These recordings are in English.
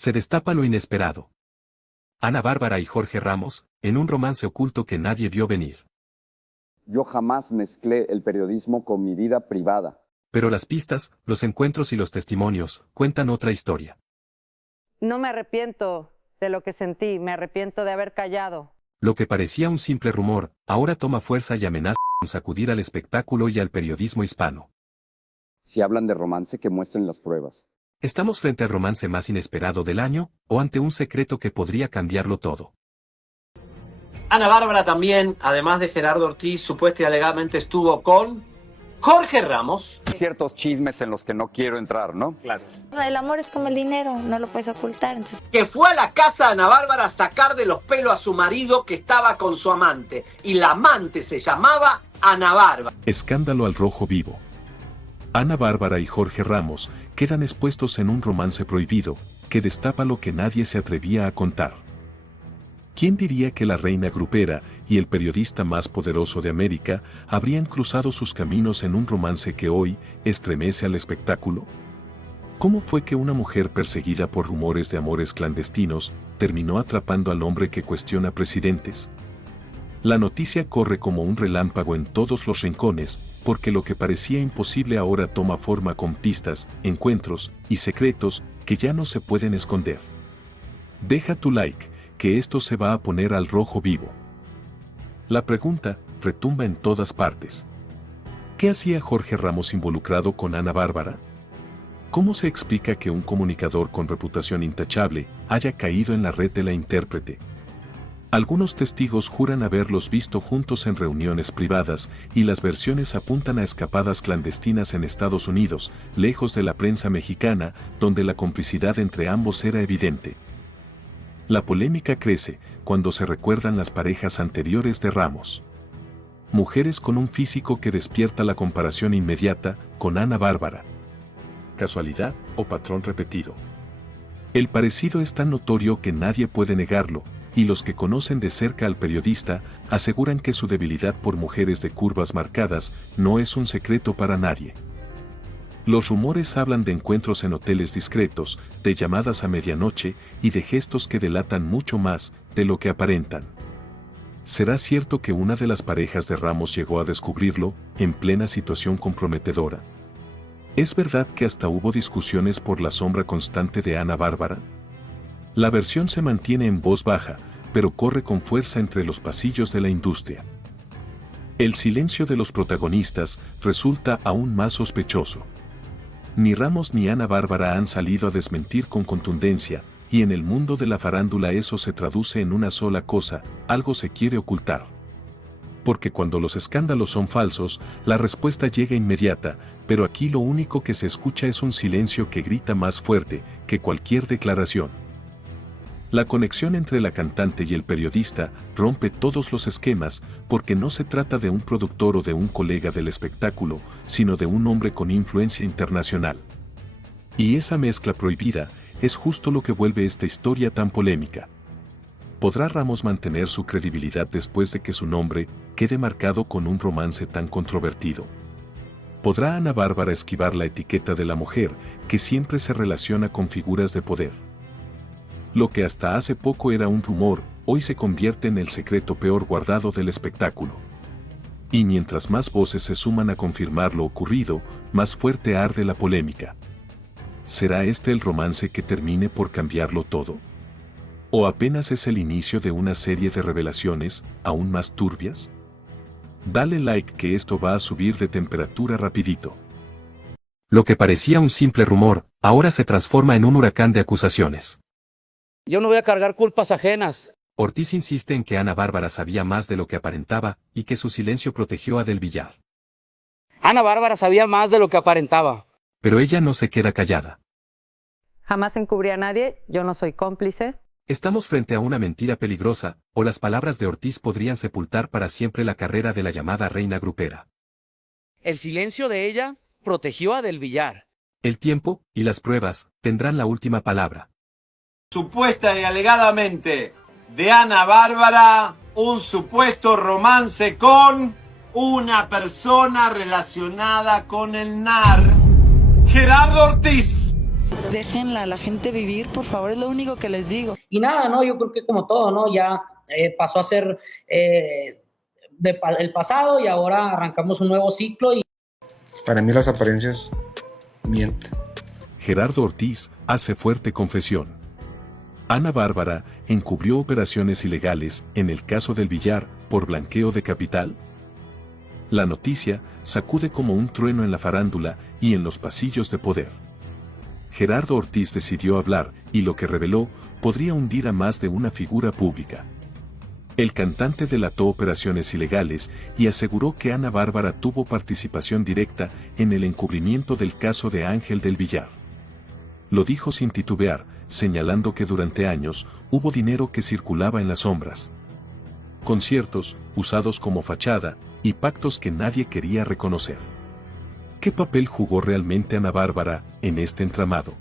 Se destapa lo inesperado. Ana Bárbara y Jorge Ramos, en un romance oculto que nadie vio venir. Yo jamás mezclé el periodismo con mi vida privada. Pero las pistas, los encuentros y los testimonios cuentan otra historia. No me arrepiento de lo que sentí, me arrepiento de haber callado. Lo que parecía un simple rumor, ahora toma fuerza y amenaza con sacudir al espectáculo y al periodismo hispano. Si hablan de romance, que muestren las pruebas. ¿Estamos frente al romance más inesperado del año, o ante un secreto que podría cambiarlo todo? Ana Bárbara también, además de Gerardo Ortiz, supuesta y alegadamente estuvo con Jorge Ramos. Hay ciertos chismes en los que no quiero entrar, ¿no? Claro. El amor es como el dinero, no lo puedes ocultar. Entonces... Que fue a la casa de Ana Bárbara a sacar de los pelos a su marido que estaba con su amante. Y la amante se llamaba Ana Bárbara. Escándalo al rojo vivo. Ana Bárbara y Jorge Ramos quedan expuestos en un romance prohibido, que destapa lo que nadie se atrevía a contar. ¿Quién diría que la reina grupera y el periodista más poderoso de América habrían cruzado sus caminos en un romance que hoy estremece al espectáculo? ¿Cómo fue que una mujer perseguida por rumores de amores clandestinos terminó atrapando al hombre que cuestiona presidentes? La noticia corre como un relámpago en todos los rincones, porque lo que parecía imposible ahora toma forma con pistas, encuentros y secretos que ya no se pueden esconder. Deja tu like, que esto se va a poner al rojo vivo. La pregunta retumba en todas partes. ¿Qué hacía Jorge Ramos involucrado con Ana Bárbara? ¿Cómo se explica que un comunicador con reputación intachable haya caído en la red de la intérprete? Algunos testigos juran haberlos visto juntos en reuniones privadas y las versiones apuntan a escapadas clandestinas en Estados Unidos, lejos de la prensa mexicana, donde la complicidad entre ambos era evidente. La polémica crece cuando se recuerdan las parejas anteriores de Ramos. Mujeres con un físico que despierta la comparación inmediata con Ana Bárbara. ¿Casualidad o patrón repetido? El parecido es tan notorio que nadie puede negarlo, y los que conocen de cerca al periodista aseguran que su debilidad por mujeres de curvas marcadas no es un secreto para nadie. Los rumores hablan de encuentros en hoteles discretos, de llamadas a medianoche y de gestos que delatan mucho más de lo que aparentan. ¿Será cierto que una de las parejas de Ramos llegó a descubrirlo en plena situación comprometedora? ¿Es verdad que hasta hubo discusiones por la sombra constante de Ana Bárbara? La versión se mantiene en voz baja, pero corre con fuerza entre los pasillos de la industria. El silencio de los protagonistas resulta aún más sospechoso. Ni Ramos ni Ana Bárbara han salido a desmentir con contundencia, y en el mundo de la farándula eso se traduce en una sola cosa: algo se quiere ocultar. Porque cuando los escándalos son falsos, la respuesta llega inmediata, pero aquí lo único que se escucha es un silencio que grita más fuerte que cualquier declaración. La conexión entre la cantante y el periodista rompe todos los esquemas, porque no se trata de un productor o de un colega del espectáculo, sino de un hombre con influencia internacional. Y esa mezcla prohibida es justo lo que vuelve esta historia tan polémica. ¿Podrá Ramos mantener su credibilidad después de que su nombre quede marcado con un romance tan controvertido? ¿Podrá Ana Bárbara esquivar la etiqueta de la mujer que siempre se relaciona con figuras de poder? Lo que hasta hace poco era un rumor, hoy se convierte en el secreto peor guardado del espectáculo. Y mientras más voces se suman a confirmar lo ocurrido, más fuerte arde la polémica. ¿Será este el romance que termine por cambiarlo todo? ¿O apenas es el inicio de una serie de revelaciones aún más turbias? Dale like, que esto va a subir de temperatura rapidito. Lo que parecía un simple rumor, ahora se transforma en un huracán de acusaciones. Yo no voy a cargar culpas ajenas. Ortiz insiste en que Ana Bárbara sabía más de lo que aparentaba y que su silencio protegió a Del Villar. Ana Bárbara sabía más de lo que aparentaba. Pero ella no se queda callada. Jamás encubrí a nadie, yo no soy cómplice. Estamos frente a una mentira peligrosa, o las palabras de Ortiz podrían sepultar para siempre la carrera de la llamada reina grupera. El silencio de ella protegió a Del Villar. El tiempo y las pruebas tendrán la última palabra. Supuesta y alegadamente de Ana Bárbara, un supuesto romance con una persona relacionada con el NAR, Gerardo Ortiz. Déjenla a la gente vivir, por favor, es lo único que les digo. Y nada, ¿no? Yo creo que como todo, ¿no? Ya pasó a ser el pasado y ahora arrancamos un nuevo ciclo. Para mí las apariencias mienten. Gerardo Ortiz hace fuerte confesión. Ana Bárbara encubrió operaciones ilegales en el caso del billar por blanqueo de capital. La noticia sacude como un trueno en la farándula y en los pasillos de poder. Gerardo Ortiz decidió hablar y lo que reveló podría hundir a más de una figura pública. El cantante delató operaciones ilegales y aseguró que Ana Bárbara tuvo participación directa en el encubrimiento del caso de Ángel del Villar. Lo dijo sin titubear, señalando que durante años hubo dinero que circulaba en las sombras. Conciertos, usados como fachada, y pactos que nadie quería reconocer. ¿Qué papel jugó realmente Ana Bárbara en este entramado?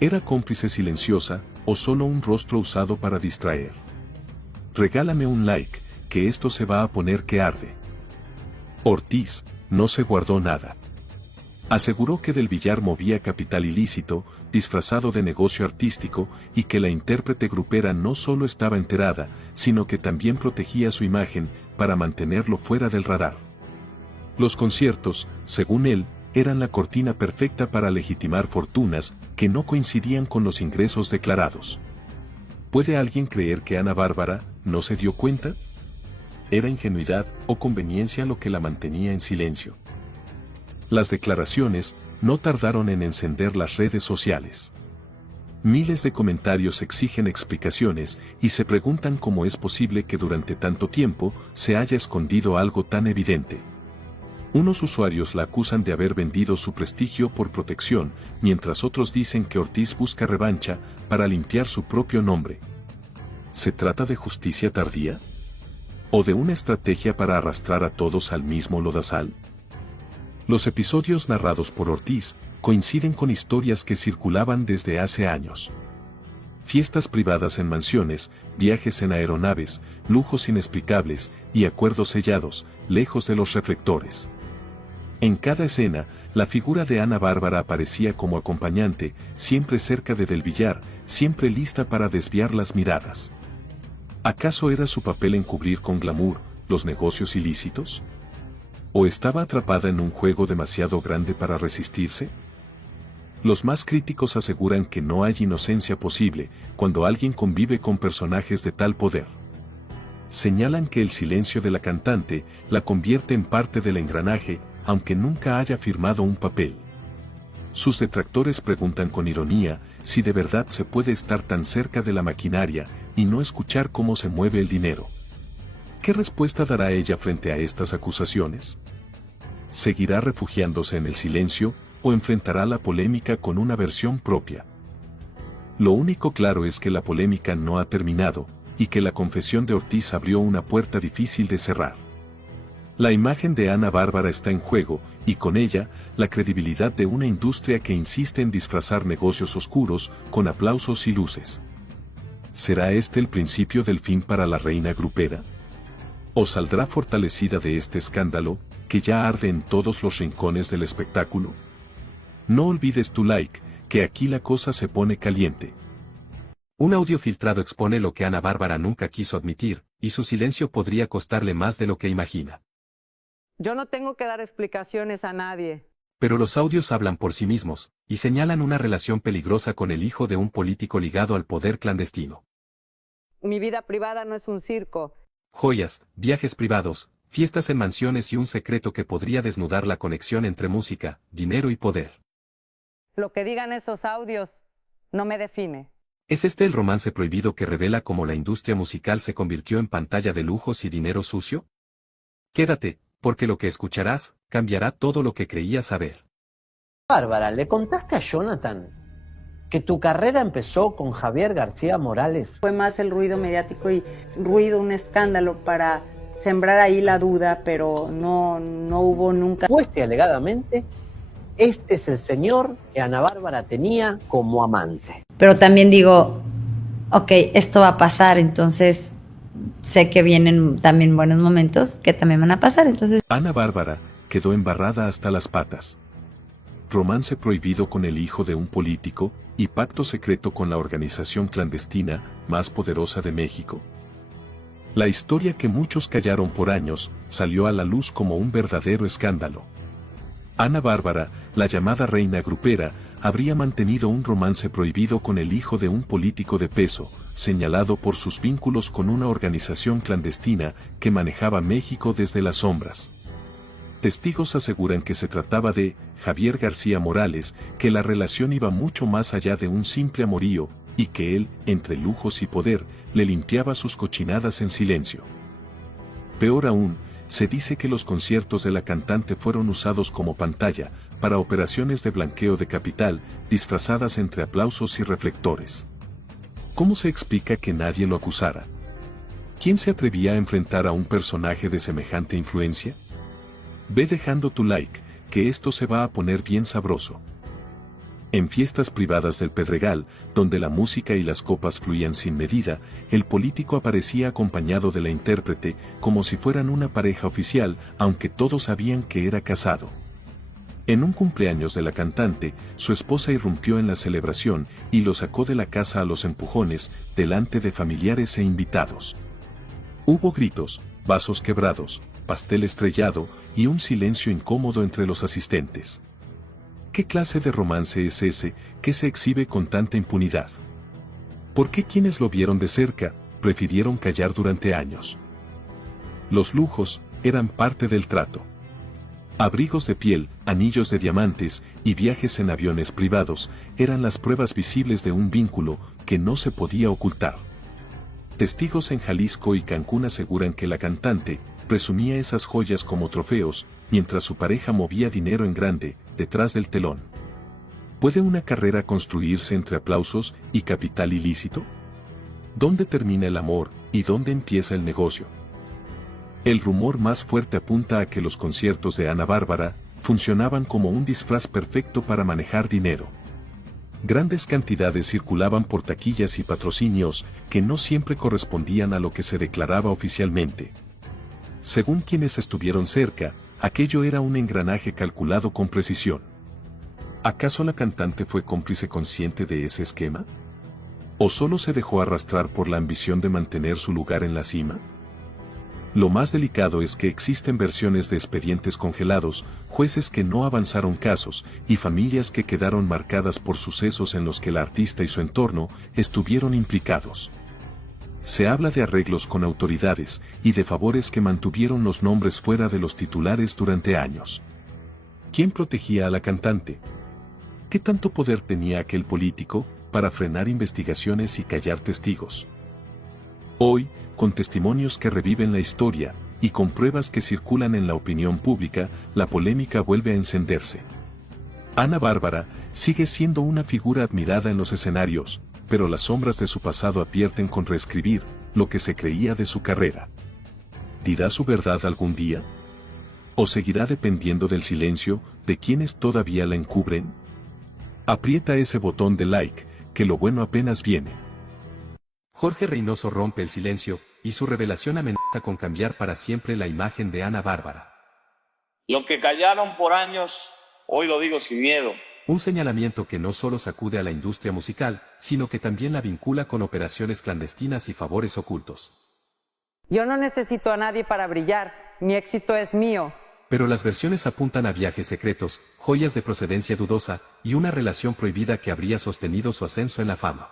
¿Era cómplice silenciosa o solo un rostro usado para distraer? Regálame un like, que esto se va a poner que arde. Ortiz no se guardó nada. Aseguró que del Villar movía capital ilícito, disfrazado de negocio artístico, y que la intérprete grupera no solo estaba enterada, sino que también protegía su imagen para mantenerlo fuera del radar. Los conciertos, según él, eran la cortina perfecta para legitimar fortunas que no coincidían con los ingresos declarados. ¿Puede alguien creer que Ana Bárbara no se dio cuenta? ¿Era ingenuidad o conveniencia lo que la mantenía en silencio? Las declaraciones no tardaron en encender las redes sociales. Miles de comentarios exigen explicaciones y se preguntan cómo es posible que durante tanto tiempo se haya escondido algo tan evidente. Unos usuarios la acusan de haber vendido su prestigio por protección, mientras otros dicen que Ortiz busca revancha para limpiar su propio nombre. ¿Se trata de justicia tardía? ¿O de una estrategia para arrastrar a todos al mismo lodazal? Los episodios narrados por Ortiz coinciden con historias que circulaban desde hace años. Fiestas privadas en mansiones, viajes en aeronaves, lujos inexplicables y acuerdos sellados, lejos de los reflectores. En cada escena, la figura de Ana Bárbara aparecía como acompañante, siempre cerca de Del Villar, siempre lista para desviar las miradas. ¿Acaso era su papel encubrir con glamour los negocios ilícitos? ¿O estaba atrapada en un juego demasiado grande para resistirse? Los más críticos aseguran que no hay inocencia posible cuando alguien convive con personajes de tal poder. Señalan que el silencio de la cantante la convierte en parte del engranaje, aunque nunca haya firmado un papel. Sus detractores preguntan con ironía si de verdad se puede estar tan cerca de la maquinaria y no escuchar cómo se mueve el dinero. ¿Qué respuesta dará ella frente a estas acusaciones? ¿Seguirá refugiándose en el silencio o enfrentará la polémica con una versión propia? Lo único claro es que la polémica no ha terminado y que la confesión de Ortiz abrió una puerta difícil de cerrar. La imagen de Ana Bárbara está en juego y con ella la credibilidad de una industria que insiste en disfrazar negocios oscuros con aplausos y luces. ¿Será este el principio del fin para la reina grupera? ¿O saldrá fortalecida de este escándalo, que ya arde en todos los rincones del espectáculo? No olvides tu like, que aquí la cosa se pone caliente. Un audio filtrado expone lo que Ana Bárbara nunca quiso admitir, y su silencio podría costarle más de lo que imagina. Yo no tengo que dar explicaciones a nadie. Pero los audios hablan por sí mismos, y señalan una relación peligrosa con el hijo de un político ligado al poder clandestino. Mi vida privada no es un circo. Joyas, viajes privados, fiestas en mansiones y un secreto que podría desnudar la conexión entre música, dinero y poder. Lo que digan esos audios no me define. ¿Es este el romance prohibido que revela cómo la industria musical se convirtió en pantalla de lujos y dinero sucio? Quédate, porque lo que escucharás cambiará todo lo que creías saber. Bárbara, ¿le contaste a Jonathan que tu carrera empezó con Javier García Morales? Fue más el ruido mediático y un escándalo para sembrar ahí la duda, pero no hubo nunca. Supuestamente, alegadamente, este es el señor que Ana Bárbara tenía como amante. Pero también digo, ok, esto va a pasar, entonces sé que vienen también buenos momentos que también van a pasar, entonces... Ana Bárbara quedó embarrada hasta las patas. romance prohibido con el hijo de un político y pacto secreto con la organización clandestina más poderosa de México. La historia que muchos callaron por años salió a la luz como un verdadero escándalo. Ana Bárbara, la llamada reina grupera, habría mantenido un romance prohibido con el hijo de un político de peso, señalado por sus vínculos con una organización clandestina que manejaba México desde las sombras. Testigos aseguran que se trataba de Javier García Morales, que la relación iba mucho más allá de un simple amorío, y que él, entre lujos y poder, le limpiaba sus cochinadas en silencio. Peor aún, se dice que los conciertos de la cantante fueron usados como pantalla para operaciones de blanqueo de capital, disfrazadas entre aplausos y reflectores. ¿Cómo se explica que nadie lo acusara? ¿Quién se atrevía a enfrentar a un personaje de semejante influencia? Ve dejando tu like, que esto se va a poner bien sabroso. En fiestas privadas del Pedregal, donde la música y las copas fluían sin medida, el político aparecía acompañado de la intérprete como si fueran una pareja oficial, aunque todos sabían que era casado. En un cumpleaños de la cantante, su esposa irrumpió en la celebración y lo sacó de la casa a los empujones, delante de familiares e invitados. Hubo gritos, vasos quebrados, pastel estrellado y un silencio incómodo entre los asistentes. ¿Qué clase de romance es ese que se exhibe con tanta impunidad? ¿Por qué quienes lo vieron de cerca prefirieron callar durante años? Los lujos eran parte del trato. Abrigos de piel, anillos de diamantes y viajes en aviones privados eran las pruebas visibles de un vínculo que no se podía ocultar. Testigos en Jalisco y Cancún aseguran que la cantante presumía esas joyas como trofeos, mientras su pareja movía dinero en grande, detrás del telón. ¿Puede una carrera construirse entre aplausos y capital ilícito? ¿Dónde termina el amor y dónde empieza el negocio? El rumor más fuerte apunta a que los conciertos de Ana Bárbara funcionaban como un disfraz perfecto para manejar dinero. Grandes cantidades circulaban por taquillas y patrocinios que no siempre correspondían a lo que se declaraba oficialmente. Según quienes estuvieron cerca, aquello era un engranaje calculado con precisión. ¿Acaso la cantante fue cómplice consciente de ese esquema? ¿O solo se dejó arrastrar por la ambición de mantener su lugar en la cima? Lo más delicado es que existen versiones de expedientes congelados, jueces que no avanzaron casos y familias que quedaron marcadas por sucesos en los que el artista y su entorno estuvieron implicados. Se habla de arreglos con autoridades y de favores que mantuvieron los nombres fuera de los titulares durante años. ¿Quién protegía a la cantante? ¿Qué tanto poder tenía aquel político para frenar investigaciones y callar testigos? Hoy, con testimonios que reviven la historia y con pruebas que circulan en la opinión pública, la polémica vuelve a encenderse. Ana Bárbara sigue siendo una figura admirada en los escenarios, pero las sombras de su pasado advierten con reescribir lo que se creía de su carrera. ¿Dirá su verdad algún día? ¿O seguirá dependiendo del silencio de quienes todavía la encubren? Aprieta ese botón de like, que lo bueno apenas viene. Jorge Reynoso rompe el silencio, y su revelación amenaza con cambiar para siempre la imagen de Ana Bárbara. Lo que callaron por años, hoy lo digo sin miedo. Un señalamiento que no solo sacude a la industria musical, sino que también la vincula con operaciones clandestinas y favores ocultos. Yo no necesito a nadie para brillar, mi éxito es mío. Pero las versiones apuntan a viajes secretos, joyas de procedencia dudosa, y una relación prohibida que habría sostenido su ascenso en la fama.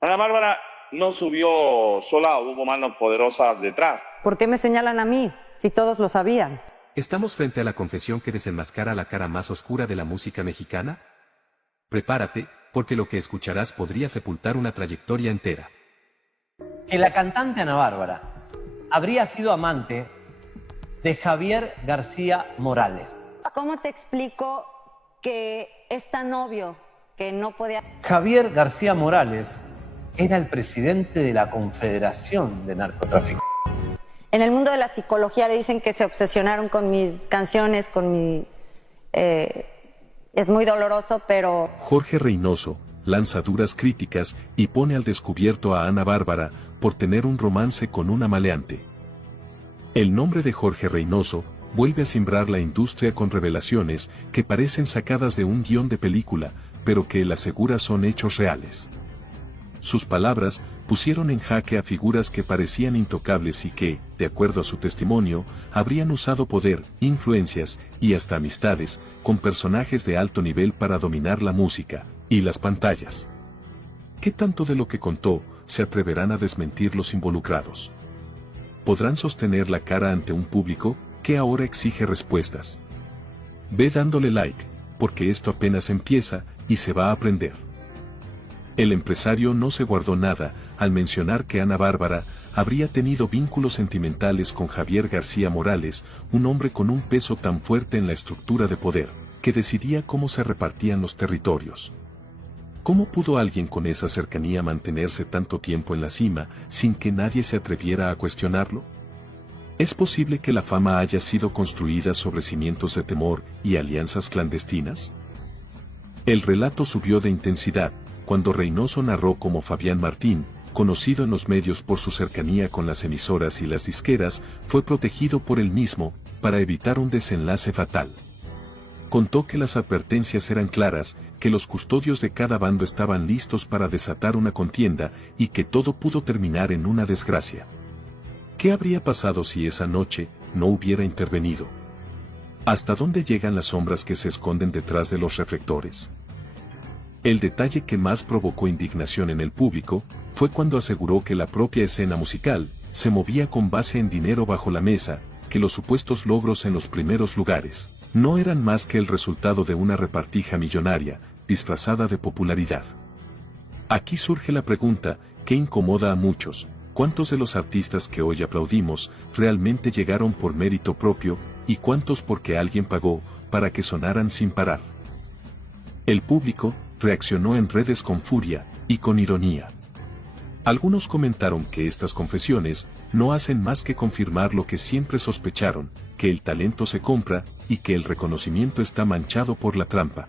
Ana Bárbara no subió sola, hubo manos poderosas detrás. ¿Por qué me señalan a mí, si todos lo sabían? ¿Estamos frente a la confesión que desenmascara la cara más oscura de la música mexicana? Prepárate, porque lo que escucharás podría sepultar una trayectoria entera. Que la cantante Ana Bárbara habría sido amante de Javier García Morales. ¿Cómo te explico que es tan obvio que no podía? Javier García Morales era el presidente de la Confederación de Narcotráfico. En el mundo de la psicología le dicen que se obsesionaron con mis canciones, con mi... es muy doloroso, pero... Jorge Reynoso lanza duras críticas y pone al descubierto a Ana Bárbara por tener un romance con una maleante. El nombre de Jorge Reynoso vuelve a simbrar la industria con revelaciones que parecen sacadas de un guión de película, pero que él asegura son hechos reales. Sus palabras pusieron en jaque a figuras que parecían intocables y que, de acuerdo a su testimonio, habrían usado poder, influencias y hasta amistades con personajes de alto nivel para dominar la música y las pantallas. ¿Qué tanto de lo que contó se atreverán a desmentir los involucrados? ¿Podrán sostener la cara ante un público que ahora exige respuestas? Ve dándole like, porque esto apenas empieza y se va a aprender. El empresario no se guardó nada al mencionar que Ana Bárbara habría tenido vínculos sentimentales con Javier García Morales, un hombre con un peso tan fuerte en la estructura de poder, que decidía cómo se repartían los territorios. ¿Cómo pudo alguien con esa cercanía mantenerse tanto tiempo en la cima sin que nadie se atreviera a cuestionarlo? ¿Es posible que la fama haya sido construida sobre cimientos de temor y alianzas clandestinas? El relato subió de intensidad cuando Reynoso narró cómo Fabián Martín, conocido en los medios por su cercanía con las emisoras y las disqueras, fue protegido por él mismo para evitar un desenlace fatal. Contó que las advertencias eran claras, que los custodios de cada bando estaban listos para desatar una contienda y que todo pudo terminar en una desgracia. ¿Qué habría pasado si esa noche no hubiera intervenido? ¿Hasta dónde llegan las sombras que se esconden detrás de los reflectores? El detalle que más provocó indignación en el público fue cuando aseguró que la propia escena musical se movía con base en dinero bajo la mesa, que los supuestos logros en los primeros lugares no eran más que el resultado de una repartija millonaria, disfrazada de popularidad. Aquí surge la pregunta, que incomoda a muchos: ¿cuántos de los artistas que hoy aplaudimos realmente llegaron por mérito propio, y cuántos porque alguien pagó para que sonaran sin parar? El público reaccionó en redes con furia y con ironía. Algunos comentaron que estas confesiones no hacen más que confirmar lo que siempre sospecharon, que el talento se compra y que el reconocimiento está manchado por la trampa.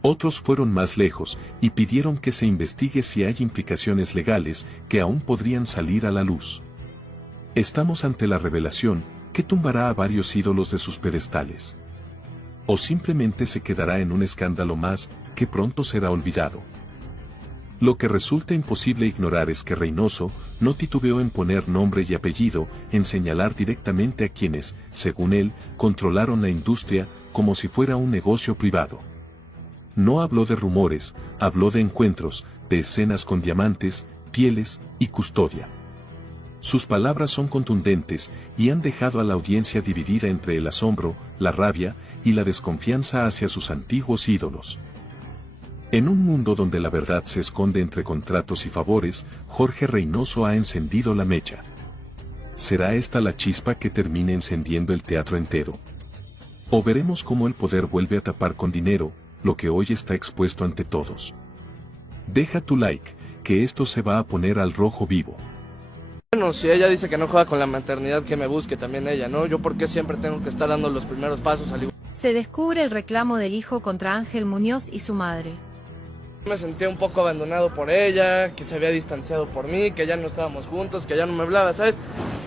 Otros fueron más lejos y pidieron que se investigue si hay implicaciones legales que aún podrían salir a la luz. Estamos ante la revelación que tumbará a varios ídolos de sus pedestales. O simplemente se quedará en un escándalo más que pronto será olvidado. Lo que resulta imposible ignorar es que Reynoso no titubeó en poner nombre y apellido, en señalar directamente a quienes, según él, controlaron la industria como si fuera un negocio privado. No habló de rumores, habló de encuentros, de escenas con diamantes, pieles y custodia. Sus palabras son contundentes y han dejado a la audiencia dividida entre el asombro, la rabia y la desconfianza hacia sus antiguos ídolos. En un mundo donde la verdad se esconde entre contratos y favores, Jorge Reynoso ha encendido la mecha. ¿Será esta la chispa que termine encendiendo el teatro entero? ¿O veremos cómo el poder vuelve a tapar con dinero lo que hoy está expuesto ante todos? Deja tu like, que esto se va a poner al rojo vivo. Bueno, si ella dice que no juega con la maternidad, que me busque también ella, ¿no? Yo porque siempre tengo que estar dando los primeros pasos al igual. Se descubre el reclamo del hijo contra Ángel Muñoz y su madre. Me sentía un poco abandonado por ella, que se había distanciado por mí, que ya no estábamos juntos, que ya no me hablaba, ¿sabes?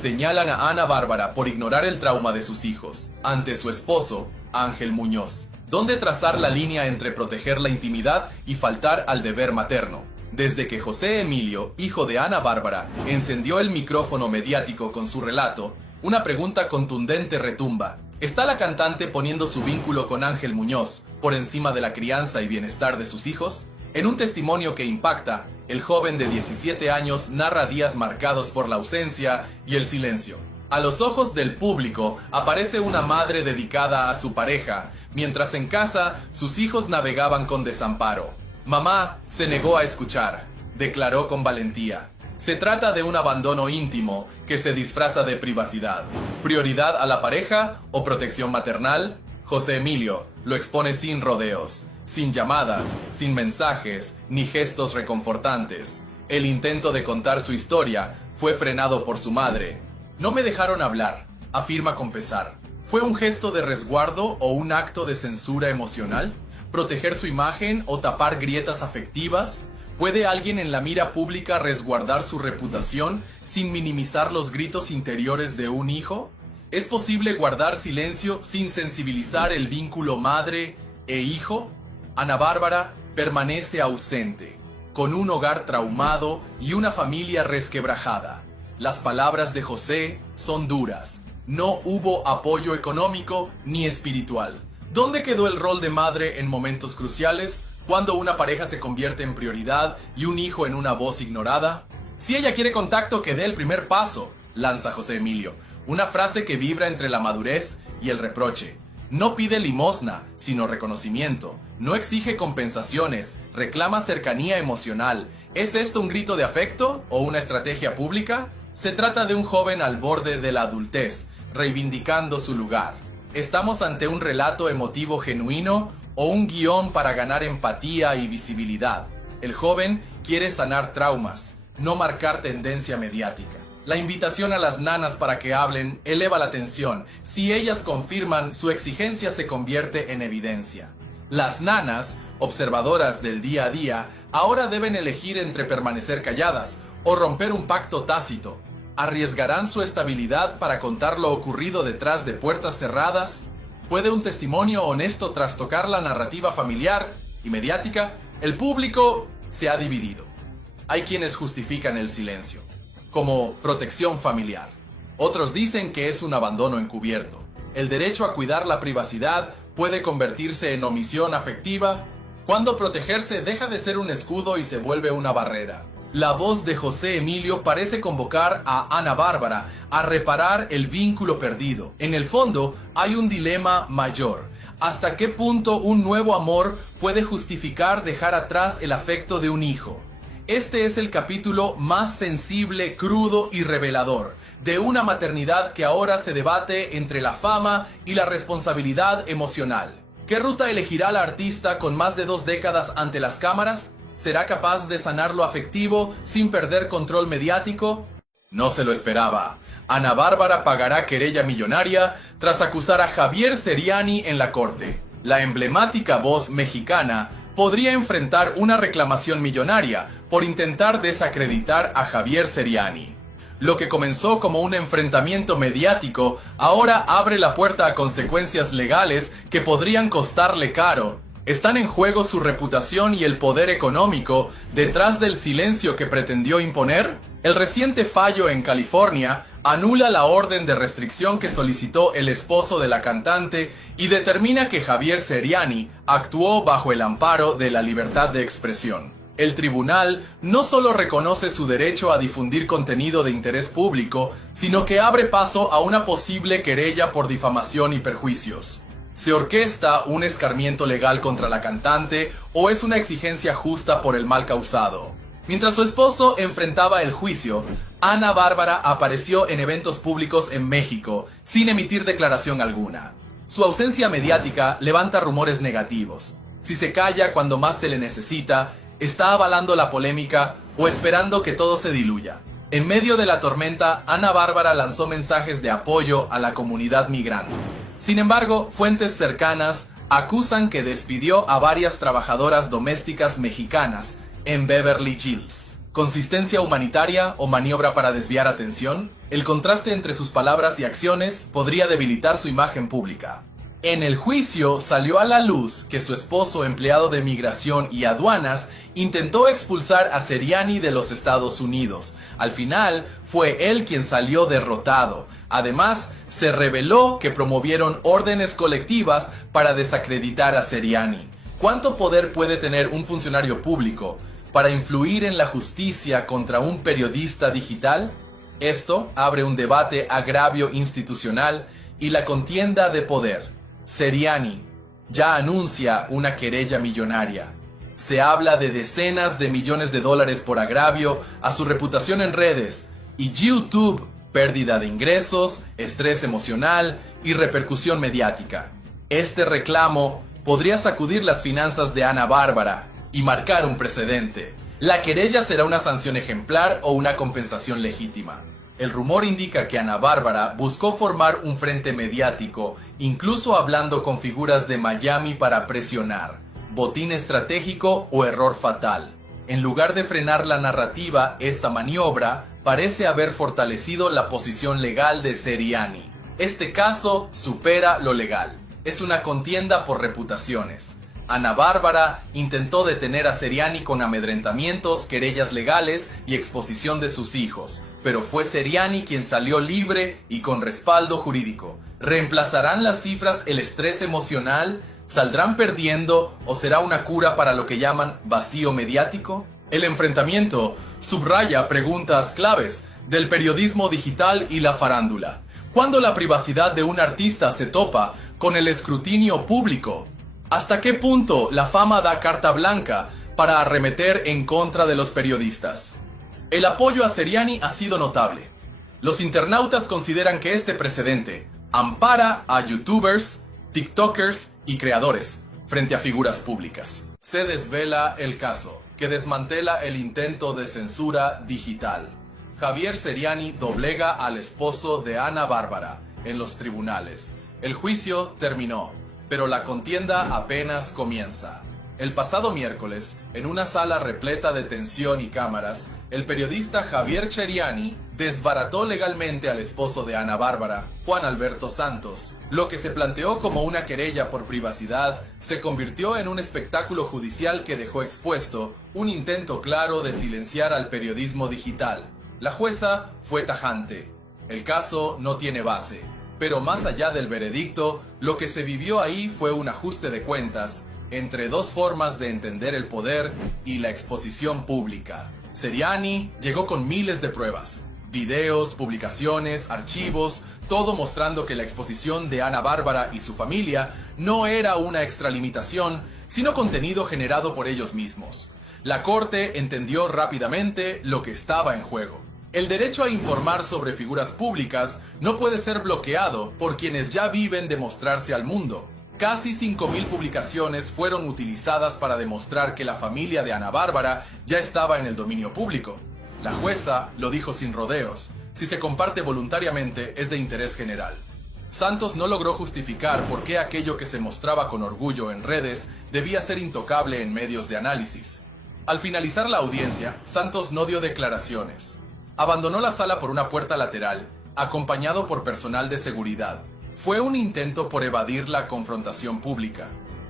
Señalan a Ana Bárbara por ignorar el trauma de sus hijos, ante su esposo, Ángel Muñoz. ¿Dónde trazar la línea entre proteger la intimidad y faltar al deber materno? Desde que José Emilio, hijo de Ana Bárbara, encendió el micrófono mediático con su relato, una pregunta contundente retumba. ¿Está la cantante poniendo su vínculo con Ángel Muñoz por encima de la crianza y bienestar de sus hijos? En un testimonio que impacta, el joven de 17 años narra días marcados por la ausencia y el silencio. A los ojos del público aparece una madre dedicada a su pareja, mientras en casa sus hijos navegaban con desamparo. Mamá se negó a escuchar, declaró con valentía. Se trata de un abandono íntimo que se disfraza de privacidad. ¿Prioridad a la pareja o protección maternal? José Emilio lo expone sin rodeos. Sin llamadas, sin mensajes, ni gestos reconfortantes. El intento de contar su historia fue frenado por su madre. No me dejaron hablar, afirma con pesar. ¿Fue un gesto de resguardo o un acto de censura emocional? ¿Proteger su imagen o tapar grietas afectivas? ¿Puede alguien en la mira pública resguardar su reputación sin minimizar los gritos interiores de un hijo? ¿Es posible guardar silencio sin sensibilizar el vínculo madre e hijo? Ana Bárbara permanece ausente, con un hogar traumado y una familia resquebrajada. Las palabras de José son duras. No hubo apoyo económico ni espiritual. ¿Dónde quedó el rol de madre en momentos cruciales? Cuando una pareja se convierte en prioridad y un hijo en una voz ignorada. Si ella quiere contacto, que dé el primer paso, lanza José Emilio. Una frase que vibra entre la madurez y el reproche. No pide limosna, sino reconocimiento. No exige compensaciones, reclama cercanía emocional. ¿Es esto un grito de afecto o una estrategia pública? Se trata de un joven al borde de la adultez, reivindicando su lugar. ¿Estamos ante un relato emotivo genuino o un guión para ganar empatía y visibilidad? El joven quiere sanar traumas, no marcar tendencia mediática. La invitación a las nanas para que hablen eleva la tensión. Si ellas confirman, su exigencia se convierte en evidencia. Las nanas, observadoras del día a día, ahora deben elegir entre permanecer calladas o romper un pacto tácito. ¿Arriesgarán su estabilidad para contar lo ocurrido detrás de puertas cerradas? ¿Puede un testimonio honesto trastocar la narrativa familiar y mediática? El público se ha dividido. Hay quienes justifican el silencio como protección familiar. Otros dicen que es un abandono encubierto. ¿El derecho a cuidar la privacidad puede convertirse en omisión afectiva? ¿Cuándo protegerse deja de ser un escudo y se vuelve una barrera? La voz de José Emilio parece convocar a Ana Bárbara a reparar el vínculo perdido. En el fondo, hay un dilema mayor. ¿Hasta qué punto un nuevo amor puede justificar dejar atrás el afecto de un hijo? Este es el capítulo más sensible, crudo y revelador, de una maternidad que ahora se debate entre la fama y la responsabilidad emocional. ¿Qué ruta elegirá la artista con más de 2 décadas ante las cámaras? ¿Será capaz de sanar lo afectivo sin perder control mediático? No se lo esperaba. Ana Bárbara pagará querella millonaria tras acusar a Javier Seriani en la corte. La emblemática voz mexicana podría enfrentar una reclamación millonaria por intentar desacreditar a Javier Seriani. Lo que comenzó como un enfrentamiento mediático ahora abre la puerta a consecuencias legales que podrían costarle caro. ¿Están en juego su reputación y el poder económico detrás del silencio que pretendió imponer? El reciente fallo en California anula la orden de restricción que solicitó el esposo de la cantante y determina que Javier Seriani actuó bajo el amparo de la libertad de expresión. El tribunal no solo reconoce su derecho a difundir contenido de interés público, sino que abre paso a una posible querella por difamación y perjuicios. ¿Se orquesta un escarmiento legal contra la cantante o es una exigencia justa por el mal causado? Mientras su esposo enfrentaba el juicio, Ana Bárbara apareció en eventos públicos en México, sin emitir declaración alguna. Su ausencia mediática levanta rumores negativos. Si se calla cuando más se le necesita, ¿está avalando la polémica o esperando que todo se diluya? En medio de la tormenta, Ana Bárbara lanzó mensajes de apoyo a la comunidad migrante. Sin embargo, fuentes cercanas acusan que despidió a varias trabajadoras domésticas mexicanas en Beverly Hills. ¿Consistencia humanitaria o maniobra para desviar atención? El contraste entre sus palabras y acciones podría debilitar su imagen pública. En el juicio salió a la luz que su esposo, empleado de migración y aduanas, intentó expulsar a Seriani de los Estados Unidos. Al final, fue él quien salió derrotado. Además, se reveló que promovieron órdenes colectivas para desacreditar a Seriani. ¿Cuánto poder puede tener un funcionario público para influir en la justicia contra un periodista digital? Esto abre un debate agravio institucional y la contienda de poder. Seriani ya anuncia una querella millonaria. Se habla de decenas de millones de dólares por agravio a su reputación en redes y YouTube, pérdida de ingresos, estrés emocional y repercusión mediática. Este reclamo podría sacudir las finanzas de Ana Bárbara y marcar un precedente. ¿La querella será una sanción ejemplar o una compensación legítima? El rumor indica que Ana Bárbara buscó formar un frente mediático, incluso hablando con figuras de Miami para presionar. ¿Botín estratégico o error fatal? En lugar de frenar la narrativa, esta maniobra parece haber fortalecido la posición legal de Seriani. Este caso supera lo legal. Es una contienda por reputaciones. Ana Bárbara intentó detener a Seriani con amedrentamientos, querellas legales y exposición de sus hijos, pero fue Seriani quien salió libre y con respaldo jurídico. ¿Reemplazarán las cifras el estrés emocional? ¿Saldrán perdiendo o será una cura para lo que llaman vacío mediático? El enfrentamiento subraya preguntas claves del periodismo digital y la farándula. ¿Cuándo la privacidad de un artista se topa con el escrutinio público? ¿Hasta qué punto la fama da carta blanca para arremeter en contra de los periodistas? El apoyo a Seriani ha sido notable. Los internautas consideran que este precedente ampara a youtubers, tiktokers y creadores frente a figuras públicas. Se desvela el caso, que desmantela el intento de censura digital. Javier Seriani doblega al esposo de Ana Bárbara en los tribunales. El juicio terminó, pero la contienda apenas comienza. El pasado miércoles, en una sala repleta de tensión y cámaras, el periodista Javier Seriani desbarató legalmente al esposo de Ana Bárbara, Juan Alberto Santos. Lo que se planteó como una querella por privacidad se convirtió en un espectáculo judicial que dejó expuesto un intento claro de silenciar al periodismo digital. La jueza fue tajante. El caso no tiene base. Pero más allá del veredicto, lo que se vivió ahí fue un ajuste de cuentas entre dos formas de entender el poder y la exposición pública. Seriani llegó con miles de pruebas, videos, publicaciones, archivos, todo mostrando que la exposición de Ana Bárbara y su familia no era una extralimitación, sino contenido generado por ellos mismos. La corte entendió rápidamente lo que estaba en juego. El derecho a informar sobre figuras públicas no puede ser bloqueado por quienes ya viven de mostrarse al mundo. Casi 5.000 publicaciones fueron utilizadas para demostrar que la familia de Ana Bárbara ya estaba en el dominio público. La jueza lo dijo sin rodeos: si se comparte voluntariamente es de interés general. Santos no logró justificar por qué aquello que se mostraba con orgullo en redes debía ser intocable en medios de análisis. Al finalizar la audiencia, Santos no dio declaraciones. Abandonó la sala por una puerta lateral, acompañado por personal de seguridad. ¿Fue un intento por evadir la confrontación pública?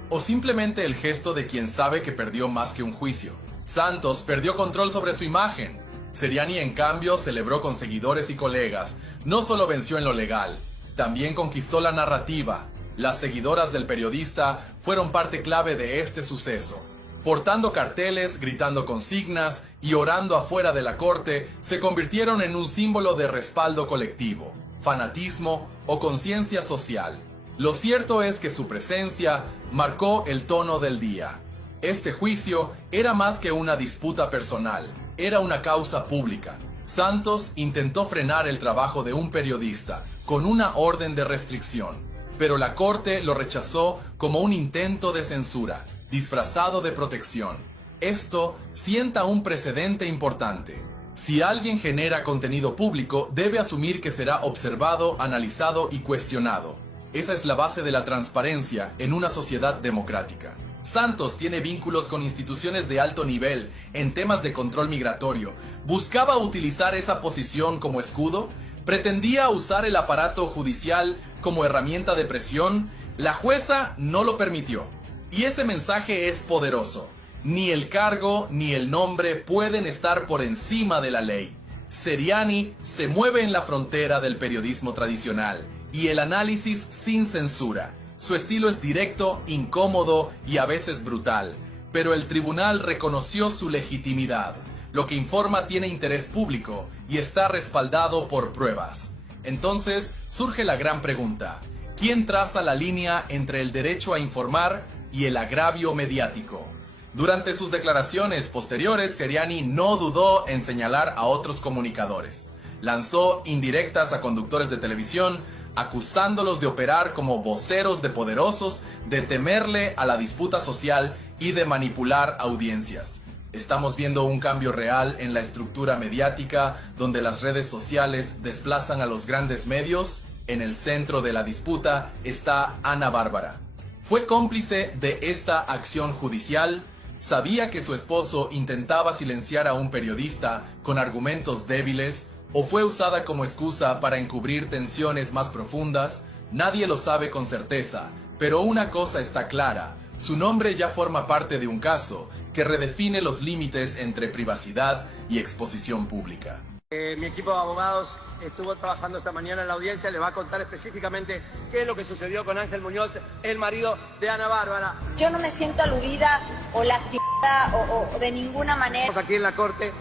¿O simplemente el gesto de quien sabe que perdió más que un juicio? Santos perdió control sobre su imagen. Seriani, en cambio, celebró con seguidores y colegas. No solo venció en lo legal, también conquistó la narrativa. Las seguidoras del periodista fueron parte clave de este suceso. Portando carteles, gritando consignas y orando afuera de la corte, se convirtieron en un símbolo de respaldo colectivo, fanatismo o conciencia social. Lo cierto es que su presencia marcó el tono del día. Este juicio era más que una disputa personal, era una causa pública. Santos intentó frenar el trabajo de un periodista con una orden de restricción, pero la corte lo rechazó como un intento de censura, disfrazado de protección. Esto sienta un precedente importante. Si alguien genera contenido público, debe asumir que será observado, analizado y cuestionado. Esa es la base de la transparencia en una sociedad democrática. Santos tiene vínculos con instituciones de alto nivel en temas de control migratorio. ¿Buscaba utilizar esa posición como escudo? ¿Pretendía usar el aparato judicial como herramienta de presión? La jueza no lo permitió. Y ese mensaje es poderoso. Ni el cargo ni el nombre pueden estar por encima de la ley. Seriani se mueve en la frontera del periodismo tradicional y el análisis sin censura. Su estilo es directo, incómodo y a veces brutal, pero el tribunal reconoció su legitimidad. Lo que informa tiene interés público y está respaldado por pruebas. Entonces surge la gran pregunta: ¿quién traza la línea entre el derecho a informar y el agravio mediático? Durante sus declaraciones posteriores, Seriani no dudó en señalar a otros comunicadores. Lanzó indirectas a conductores de televisión, acusándolos de operar como voceros de poderosos, de temerle a la disputa social y de manipular audiencias. Estamos viendo un cambio real en la estructura mediática, donde las redes sociales desplazan a los grandes medios. En el centro de la disputa está Ana Bárbara. Fue cómplice de esta acción judicial. Sabía que su esposo intentaba silenciar a un periodista con argumentos débiles. ¿O fue usada como excusa para encubrir tensiones más profundas? Nadie lo sabe con certeza, pero una cosa está clara: su nombre ya forma parte de un caso que redefine los límites entre privacidad y exposición pública. Mi equipo de abogados estuvo trabajando esta mañana en la audiencia, le va a contar específicamente qué es lo que sucedió con Ángel Muñoz, el marido de Ana Bárbara. Yo no me siento aludida o lastimada o de ninguna manera. Estamos aquí en la Corte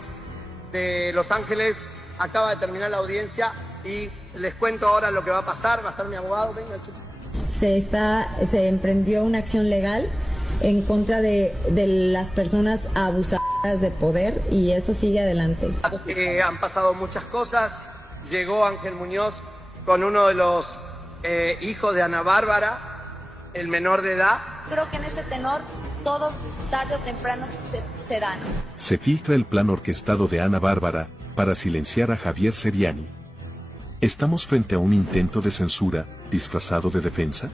de Los Ángeles, acaba de terminar la audiencia y les cuento ahora lo que va a pasar. Va a estar mi abogado, venga, chico. Se emprendió una acción legal en contra de las personas abusadas de poder y eso sigue adelante. Han pasado muchas cosas. Llegó Ángel Muñoz con uno de los hijos de Ana Bárbara, el menor de edad. Creo que en ese tenor todo tarde o temprano se dan. Se filtra el plan orquestado de Ana Bárbara para silenciar a Javier Seriani. ¿Estamos frente a un intento de censura disfrazado de defensa?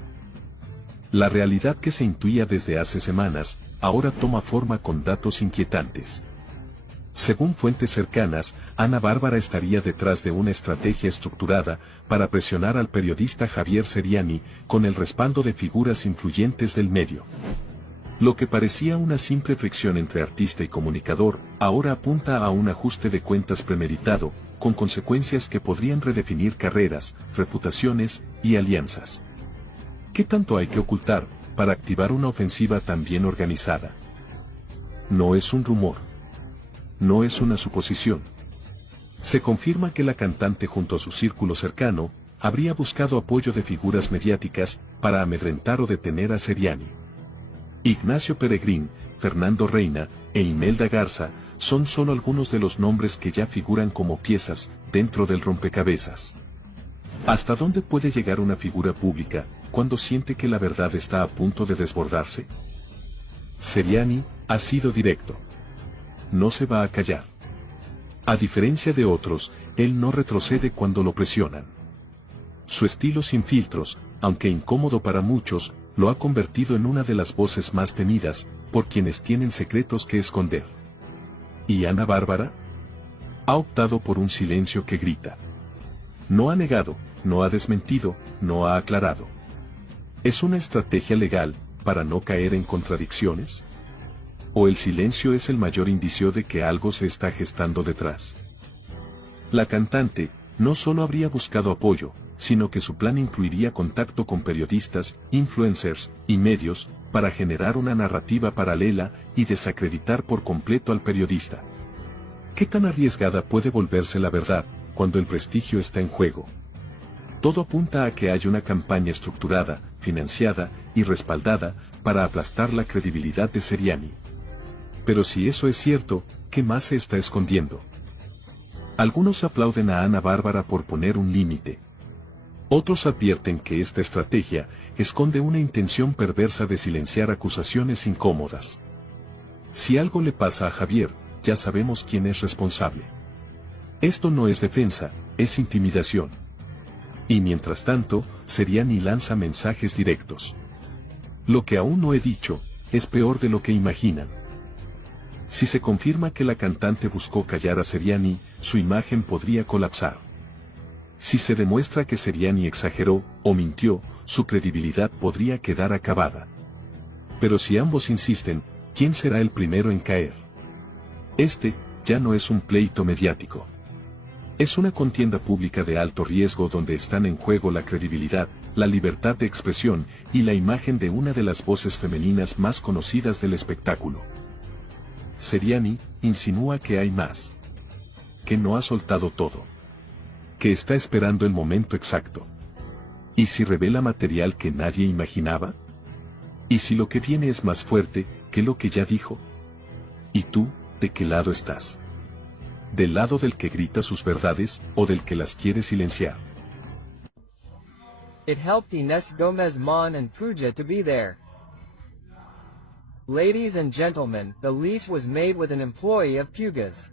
La realidad que se intuía desde hace semanas, ahora toma forma con datos inquietantes. Según fuentes cercanas, Ana Bárbara estaría detrás de una estrategia estructurada para presionar al periodista Javier Seriani con el respaldo de figuras influyentes del medio. Lo que parecía una simple fricción entre artista y comunicador, ahora apunta a un ajuste de cuentas premeditado, con consecuencias que podrían redefinir carreras, reputaciones y alianzas. ¿Qué tanto hay que ocultar para activar una ofensiva tan bien organizada? No es un rumor. No es una suposición. Se confirma que la cantante junto a su círculo cercano, habría buscado apoyo de figuras mediáticas para amedrentar o detener a Seriani. Ignacio Peregrín, Fernando Reina e Imelda Garza son solo algunos de los nombres que ya figuran como piezas dentro del rompecabezas. ¿Hasta dónde puede llegar una figura pública cuando siente que la verdad está a punto de desbordarse? Seriani ha sido directo. No se va a callar. A diferencia de otros, él no retrocede cuando lo presionan. Su estilo sin filtros, aunque incómodo para muchos, lo ha convertido en una de las voces más temidas por quienes tienen secretos que esconder. ¿Y Ana Bárbara? Ha optado por un silencio que grita. No ha negado, no ha desmentido, no ha aclarado. ¿Es una estrategia legal para no caer en contradicciones? ¿O el silencio es el mayor indicio de que algo se está gestando detrás? La cantante no solo habría buscado apoyo, sino que su plan incluiría contacto con periodistas, influencers y medios, para generar una narrativa paralela y desacreditar por completo al periodista. ¿Qué tan arriesgada puede volverse la verdad cuando el prestigio está en juego? Todo apunta a que hay una campaña estructurada, financiada y respaldada para aplastar la credibilidad de Seriani. Pero si eso es cierto, ¿qué más se está escondiendo? Algunos aplauden a Ana Bárbara por poner un límite. Otros advierten que esta estrategia esconde una intención perversa de silenciar acusaciones incómodas. Si algo le pasa a Javier, ya sabemos quién es responsable. Esto no es defensa, es intimidación. Y mientras tanto, Seriani lanza mensajes directos. Lo que aún no he dicho, es peor de lo que imaginan. Si se confirma que la cantante buscó callar a Seriani, su imagen podría colapsar. Si se demuestra que Seriani exageró o mintió, su credibilidad podría quedar acabada. Pero si ambos insisten, ¿quién será el primero en caer? Este, ya no es un pleito mediático. Es una contienda pública de alto riesgo donde están en juego la credibilidad, la libertad de expresión y la imagen de una de las voces femeninas más conocidas del espectáculo. Seriani insinúa que hay más. Que no ha soltado todo. Que está esperando el momento exacto. ¿Y si revela material que nadie imaginaba? ¿Y si lo que viene es más fuerte que lo que ya dijo? ¿Y tú, de qué lado estás? ¿Del lado del que grita sus verdades o del que las quiere silenciar? It helped Inés Gómez Mon and Puja to be there. Ladies and gentlemen, the lease was made with an employee of Puga's.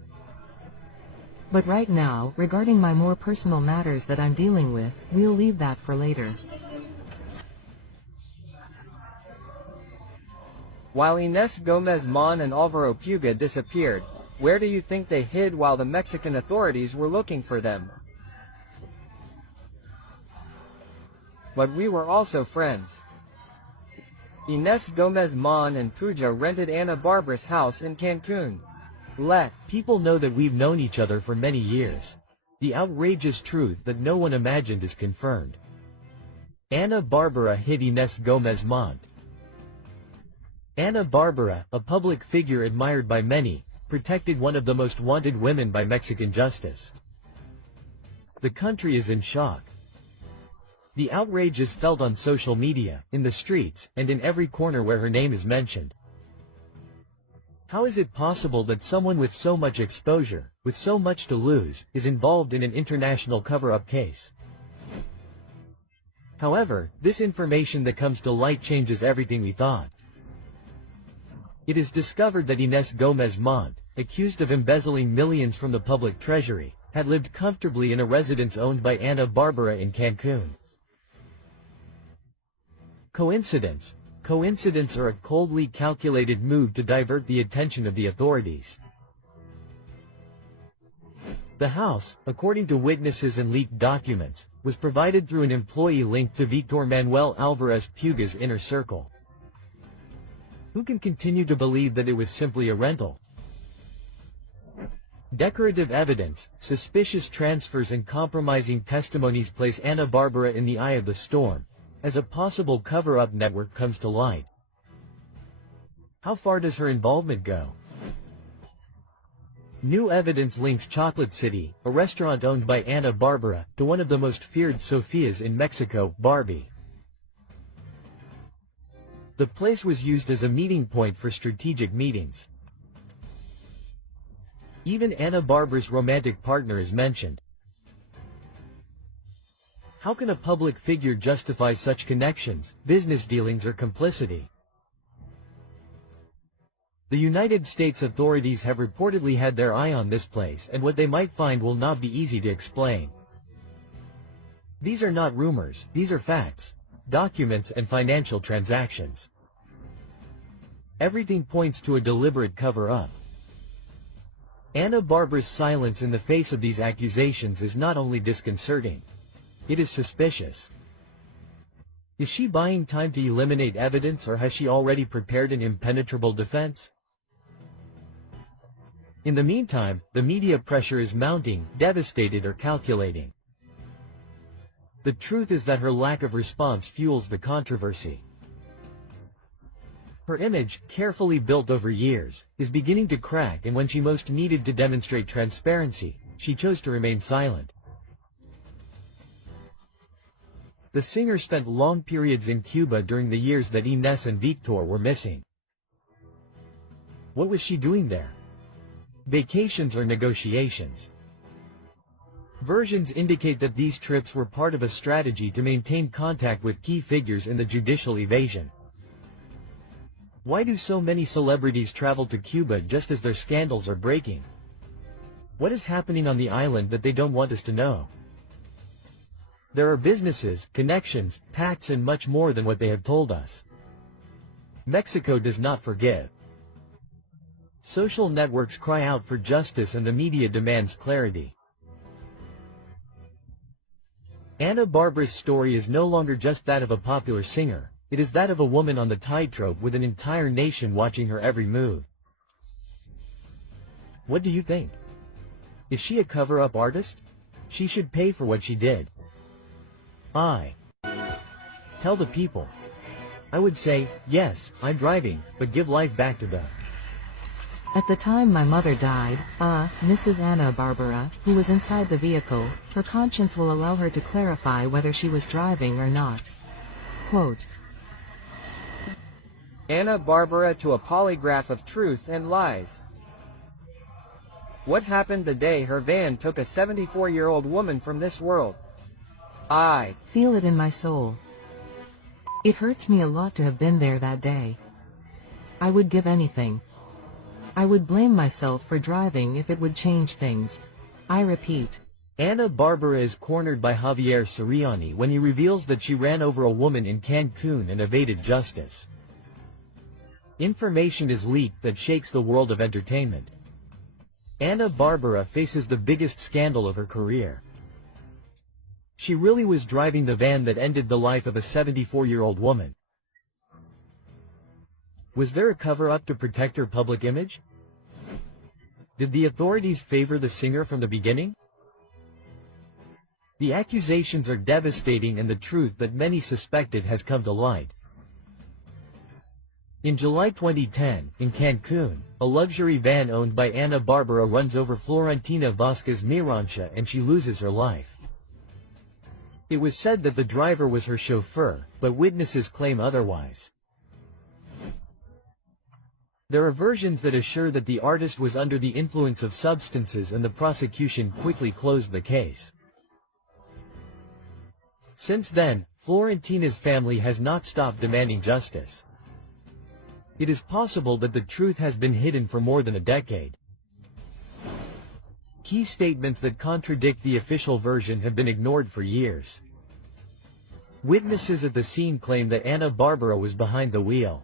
But right now, regarding my more personal matters that I'm dealing with, we'll leave that for later. While Inés Gómez Mon and Álvaro Puga disappeared, Where do you think they hid while the Mexican authorities were looking for them? But we were also friends. Ines Gomez Mon and Puja rented Ana Barbara's house in Cancun. People know that we've known each other for many years. The outrageous truth that no one imagined is confirmed. Ana Barbara hid Ines Gomez Mont. Ana Barbara, a public figure admired by many, protected one of the most wanted women by Mexican justice. The country is in shock. The outrage is felt on social media, in the streets, and in every corner where her name is mentioned. How is it possible that someone with so much exposure, with so much to lose, is involved in an international cover-up case? However, this information that comes to light changes everything we thought. It is discovered that Ines Gomez Mont, accused of embezzling millions from the public treasury, had lived comfortably in a residence owned by Ana Barbara in Cancun. Coincidence? Coincidence or a coldly calculated move to divert the attention of the authorities? The house, according to witnesses and leaked documents, was provided through an employee linked to Victor Manuel Alvarez Puga's inner circle. Who can continue to believe that it was simply a rental? Decorative evidence, suspicious transfers and compromising testimonies place Ana Barbara in the eye of the storm, as a possible cover-up network comes to light. How far does her involvement go? New evidence links Chocolate City, a restaurant owned by Ana Barbara, to one of the most feared Sofias in Mexico, Barbie. The place was used as a meeting point for strategic meetings. Even Ana Barbara's romantic partner is mentioned. How can a public figure justify such connections, business dealings or complicity? The United States authorities have reportedly had their eye on this place, and what they might find will not be easy to explain. These are not rumors, these are facts, documents and financial transactions. Everything points to a deliberate cover-up. Ana Barbara's silence in the face of these accusations is not only disconcerting, it is suspicious. Is she buying time to eliminate evidence, or has she already prepared an impenetrable defense? In the meantime, the media pressure is mounting, devastated or calculating. The truth is that her lack of response fuels the controversy. Her image, carefully built over years, is beginning to crack, and when she most needed to demonstrate transparency, she chose to remain silent. The singer spent long periods in Cuba during the years that Ines and Victor were missing. What was she doing there? Vacations or negotiations? Versions indicate that these trips were part of a strategy to maintain contact with key figures in the judicial evasion. Why do so many celebrities travel to Cuba just as their scandals are breaking? What is happening on the island that they don't want us to know? There are businesses, connections, pacts and much more than what they have told us. Mexico does not forgive. Social networks cry out for justice and the media demands clarity. Ana Barbara's story is no longer just that of a popular singer, it is that of a woman on the tightrope with an entire nation watching her every move. What do you think? Is she a cover-up artist? She should pay for what she did. Tell the people. I would say, yes, I'm driving, but give life back to them. At the time my mother died, Mrs. Ana Barbara, who was inside the vehicle, her conscience will allow her to clarify whether she was driving or not. Quote, Ana Barbara to a polygraph of truth and lies. What happened the day her van took a 74-year-old woman from this world? I feel it in my soul. It hurts me a lot to have been there that day. I would give anything. I would blame myself for driving if it would change things. I repeat. Ana Barbara is cornered by Javier Soriani when he reveals that she ran over a woman in Cancun and evaded justice. Information is leaked that shakes the world of entertainment. Anna Barbara faces the biggest scandal of her career. She really was driving the van that ended the life of a 74-year-old woman. Was there a cover-up to protect her public image? Did the authorities favor the singer from the beginning? The accusations are devastating and the truth that many suspected has come to light. In July 2010, in Cancun, a luxury van owned by Anna Barbara runs over Florentina Vasquez Mirancha and she loses her life. It was said that the driver was her chauffeur, but witnesses claim otherwise. There are versions that assure that the artist was under the influence of substances and the prosecution quickly closed the case. Since then, Florentina's family has not stopped demanding justice. It is possible that the truth has been hidden for more than a decade. Key statements that contradict the official version have been ignored for years. Witnesses at the scene claim that Anna Barbara was behind the wheel.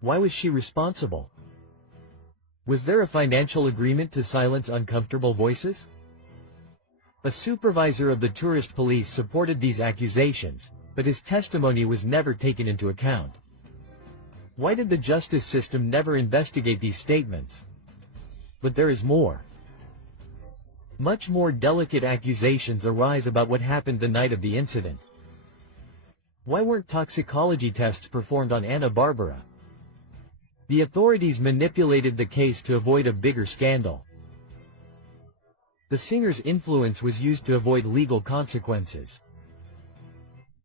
Why was she responsible? Was there a financial agreement to silence uncomfortable voices? A supervisor of the tourist police supported these accusations, but his testimony was never taken into account. Why did the justice system never investigate these statements? But there is more. Much more delicate accusations arise about what happened the night of the incident. Why weren't toxicology tests performed on Anna Barbara? The authorities manipulated the case to avoid a bigger scandal. The singer's influence was used to avoid legal consequences.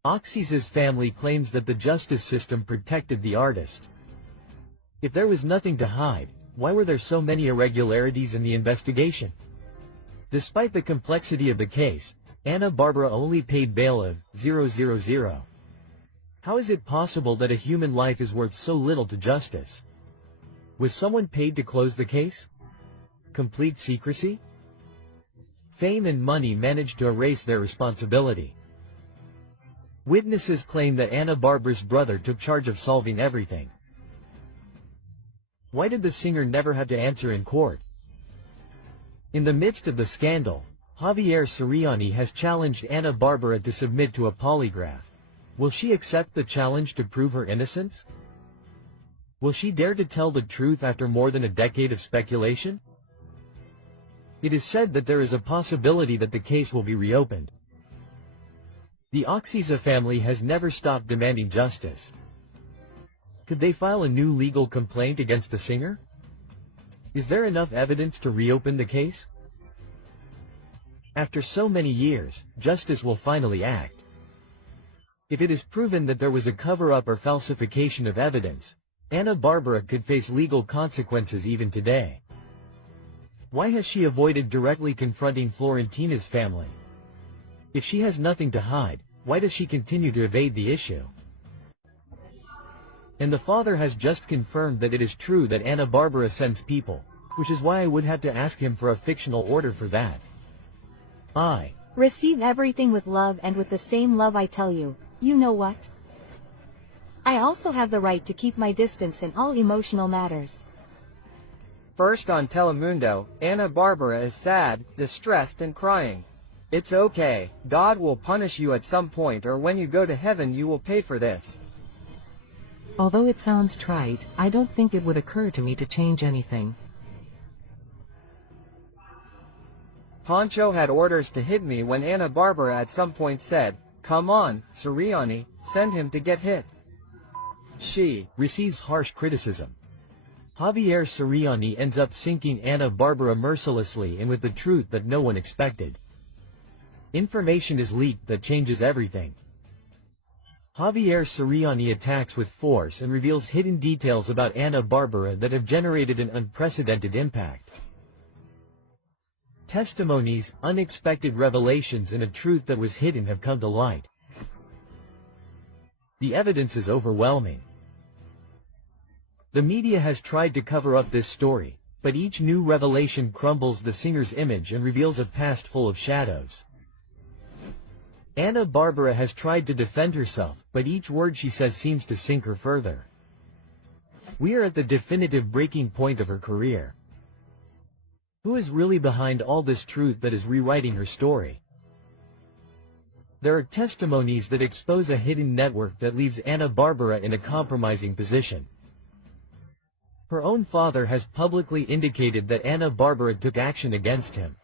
Oxys's family claims that the justice system protected the artist. If there was nothing to hide, why were there so many irregularities in the investigation? Despite the complexity of the case, Anna Barbara only paid bail of 000. How is it possible that a human life is worth so little to justice? Was someone paid to close the case? Complete secrecy? Fame and money managed to erase their responsibility. Witnesses claim that Anna Barbara's brother took charge of solving everything. Why did the singer never have to answer in court? In the midst of the scandal, Javier Soriani has challenged Anna Barbara to submit to a polygraph. Will she accept the challenge to prove her innocence? Will she dare to tell the truth after more than a decade of speculation? It is said that there is a possibility that the case will be reopened. The Oxisa family has never stopped demanding justice. Could they file a new legal complaint against the singer? Is there enough evidence to reopen the case? After so many years, justice will finally act. If it is proven that there was a cover-up or falsification of evidence, Anna Barbara could face legal consequences even today. Why has she avoided directly confronting Florentina's family? If she has nothing to hide, why does she continue to evade the issue? And the father has just confirmed that it is true that Anna Barbara sends people, which is why I would have to ask him for a fictional order for that. I receive everything with love, and with the same love I tell you, you know what? I also have the right to keep my distance in all emotional matters. First on Telemundo, Anna Barbara is sad, distressed and crying. It's okay, God will punish you at some point, or when you go to heaven you will pay for this. Although it sounds trite, I don't think it would occur to me to change anything. Poncho had orders to hit me when Anna Barbara at some point said, "Come on, Soriani, send him to get hit." She receives harsh criticism. Javier Soriani ends up sinking Anna Barbara mercilessly and with the truth that no one expected. Information is leaked that changes everything. Javier Soriani attacks with force and reveals hidden details about Anna Barbara that have generated an unprecedented impact. Testimonies, unexpected revelations and a truth that was hidden have come to light. The evidence is overwhelming. The media has tried to cover up this story, but each new revelation crumbles the singer's image and reveals a past full of shadows. Anna Barbara has tried to defend herself, but each word she says seems to sink her further. We are at the definitive breaking point of her career. Who is really behind all this truth that is rewriting her story? There are testimonies that expose a hidden network that leaves Ana Barbara in a compromising position. Her own father has publicly indicated that Ana Barbara took action against him.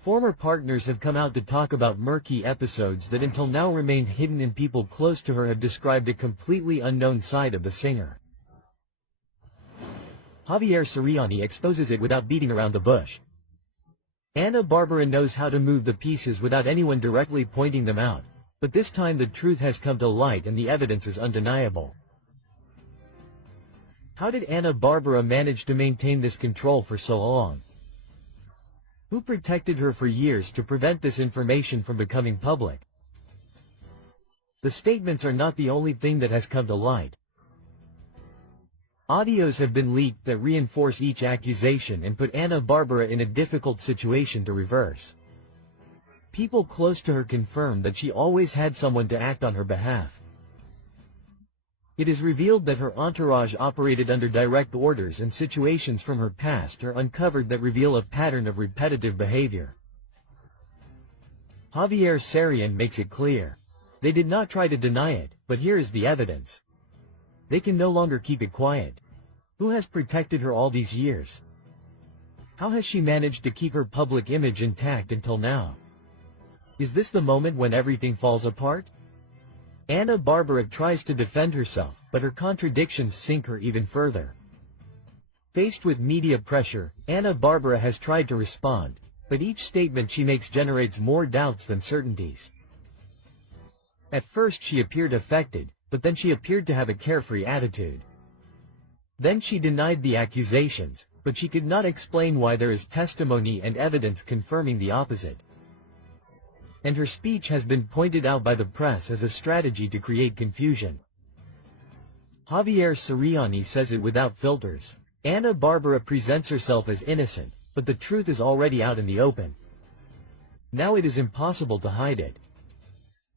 Former partners have come out to talk about murky episodes that until now remained hidden, and people close to her have described a completely unknown side of the singer. Javier Siriani exposes it without beating around the bush. Ana Barbara knows how to move the pieces without anyone directly pointing them out, but this time the truth has come to light and the evidence is undeniable. How did Ana Barbara manage to maintain this control for so long? Who protected her for years to prevent this information from becoming public? The statements are not the only thing that has come to light. Audios have been leaked that reinforce each accusation and put Ana Barbara in a difficult situation to reverse. People close to her confirm that she always had someone to act on her behalf. It is revealed that her entourage operated under direct orders, and situations from her past are uncovered that reveal a pattern of repetitive behavior. Javier Sarian makes it clear. They did not try to deny it, but here is the evidence. They can no longer keep it quiet. Who has protected her all these years? How has she managed to keep her public image intact until now? Is this the moment when everything falls apart? Ana Barbara tries to defend herself, but her contradictions sink her even further. Faced with media pressure, Ana Barbara has tried to respond, but each statement she makes generates more doubts than certainties. At first she appeared affected, but then she appeared to have a carefree attitude. Then she denied the accusations, but she could not explain why there is testimony and evidence confirming the opposite. And her speech has been pointed out by the press as a strategy to create confusion. Javier Siriani says it without filters. Ana Barbara presents herself as innocent, but the truth is already out in the open. Now it is impossible to hide it.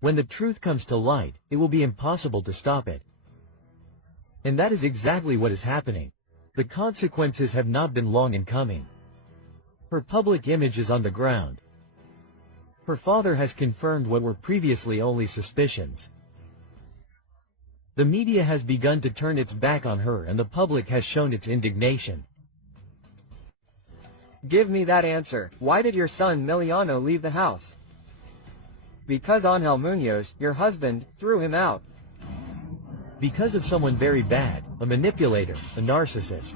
When the truth comes to light, it will be impossible to stop it. And that is exactly what is happening. The consequences have not been long in coming. Her public image is on the ground. Her father has confirmed what were previously only suspicions. The media has begun to turn its back on her, and the public has shown its indignation. Give me that answer. Why did your son Miliano leave the house? Because Angel Munoz, your husband, threw him out. Because of someone very bad, a manipulator, a narcissist.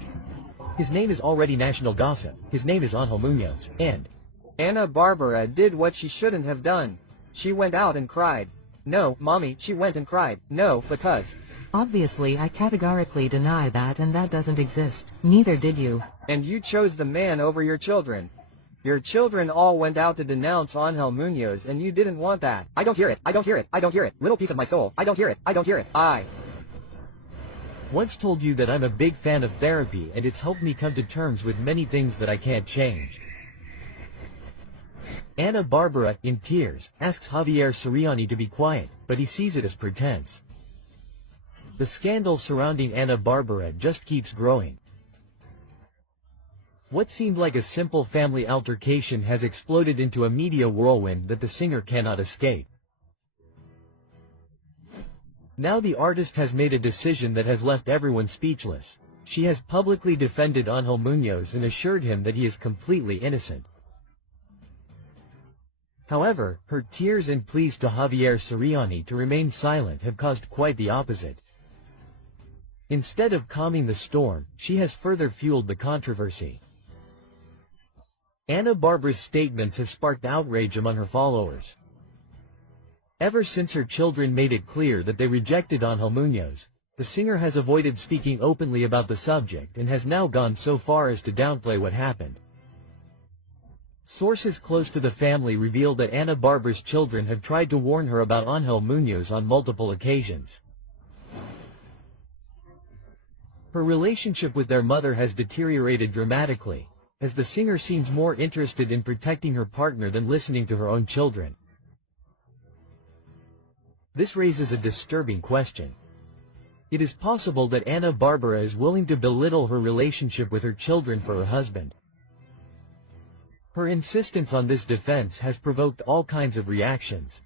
His name is already national gossip. His name is Angel Munoz, and Ana Barbara did what she shouldn't have done. She went out and cried. No, mommy, she went and cried. No, because... Obviously I categorically deny that, and that doesn't exist. Neither did you. And you chose the man over your children. Your children all went out to denounce Angel Munoz, and you didn't want that. I don't hear it. I don't hear it. I don't hear it. Little piece of my soul. I don't hear it. I don't hear it. I once told you that I'm a big fan of therapy, and it's helped me come to terms with many things that I can't change. Ana Barbara, in tears, asks Javier Siriani to be quiet, but he sees it as pretense. The scandal surrounding Ana Barbara just keeps growing. What seemed like a simple family altercation has exploded into a media whirlwind that the singer cannot escape. Now the artist has made a decision that has left everyone speechless. She has publicly defended Angel Munoz and assured him that he is completely innocent. However, her tears and pleas to Javier Siriani to remain silent have caused quite the opposite. Instead of calming the storm, she has further fueled the controversy. Ana Barbara's statements have sparked outrage among her followers. Ever since her children made it clear that they rejected Angel Munoz, the singer has avoided speaking openly about the subject and has now gone so far as to downplay what happened. Sources close to the family reveal that Ana Barbara's children have tried to warn her about Angel Munoz on multiple occasions. Her relationship with their mother has deteriorated dramatically, as the singer seems more interested in protecting her partner than listening to her own children. This raises a disturbing question. It is possible that Ana Barbara is willing to belittle her relationship with her children for her husband. Her insistence on this defense has provoked all kinds of reactions.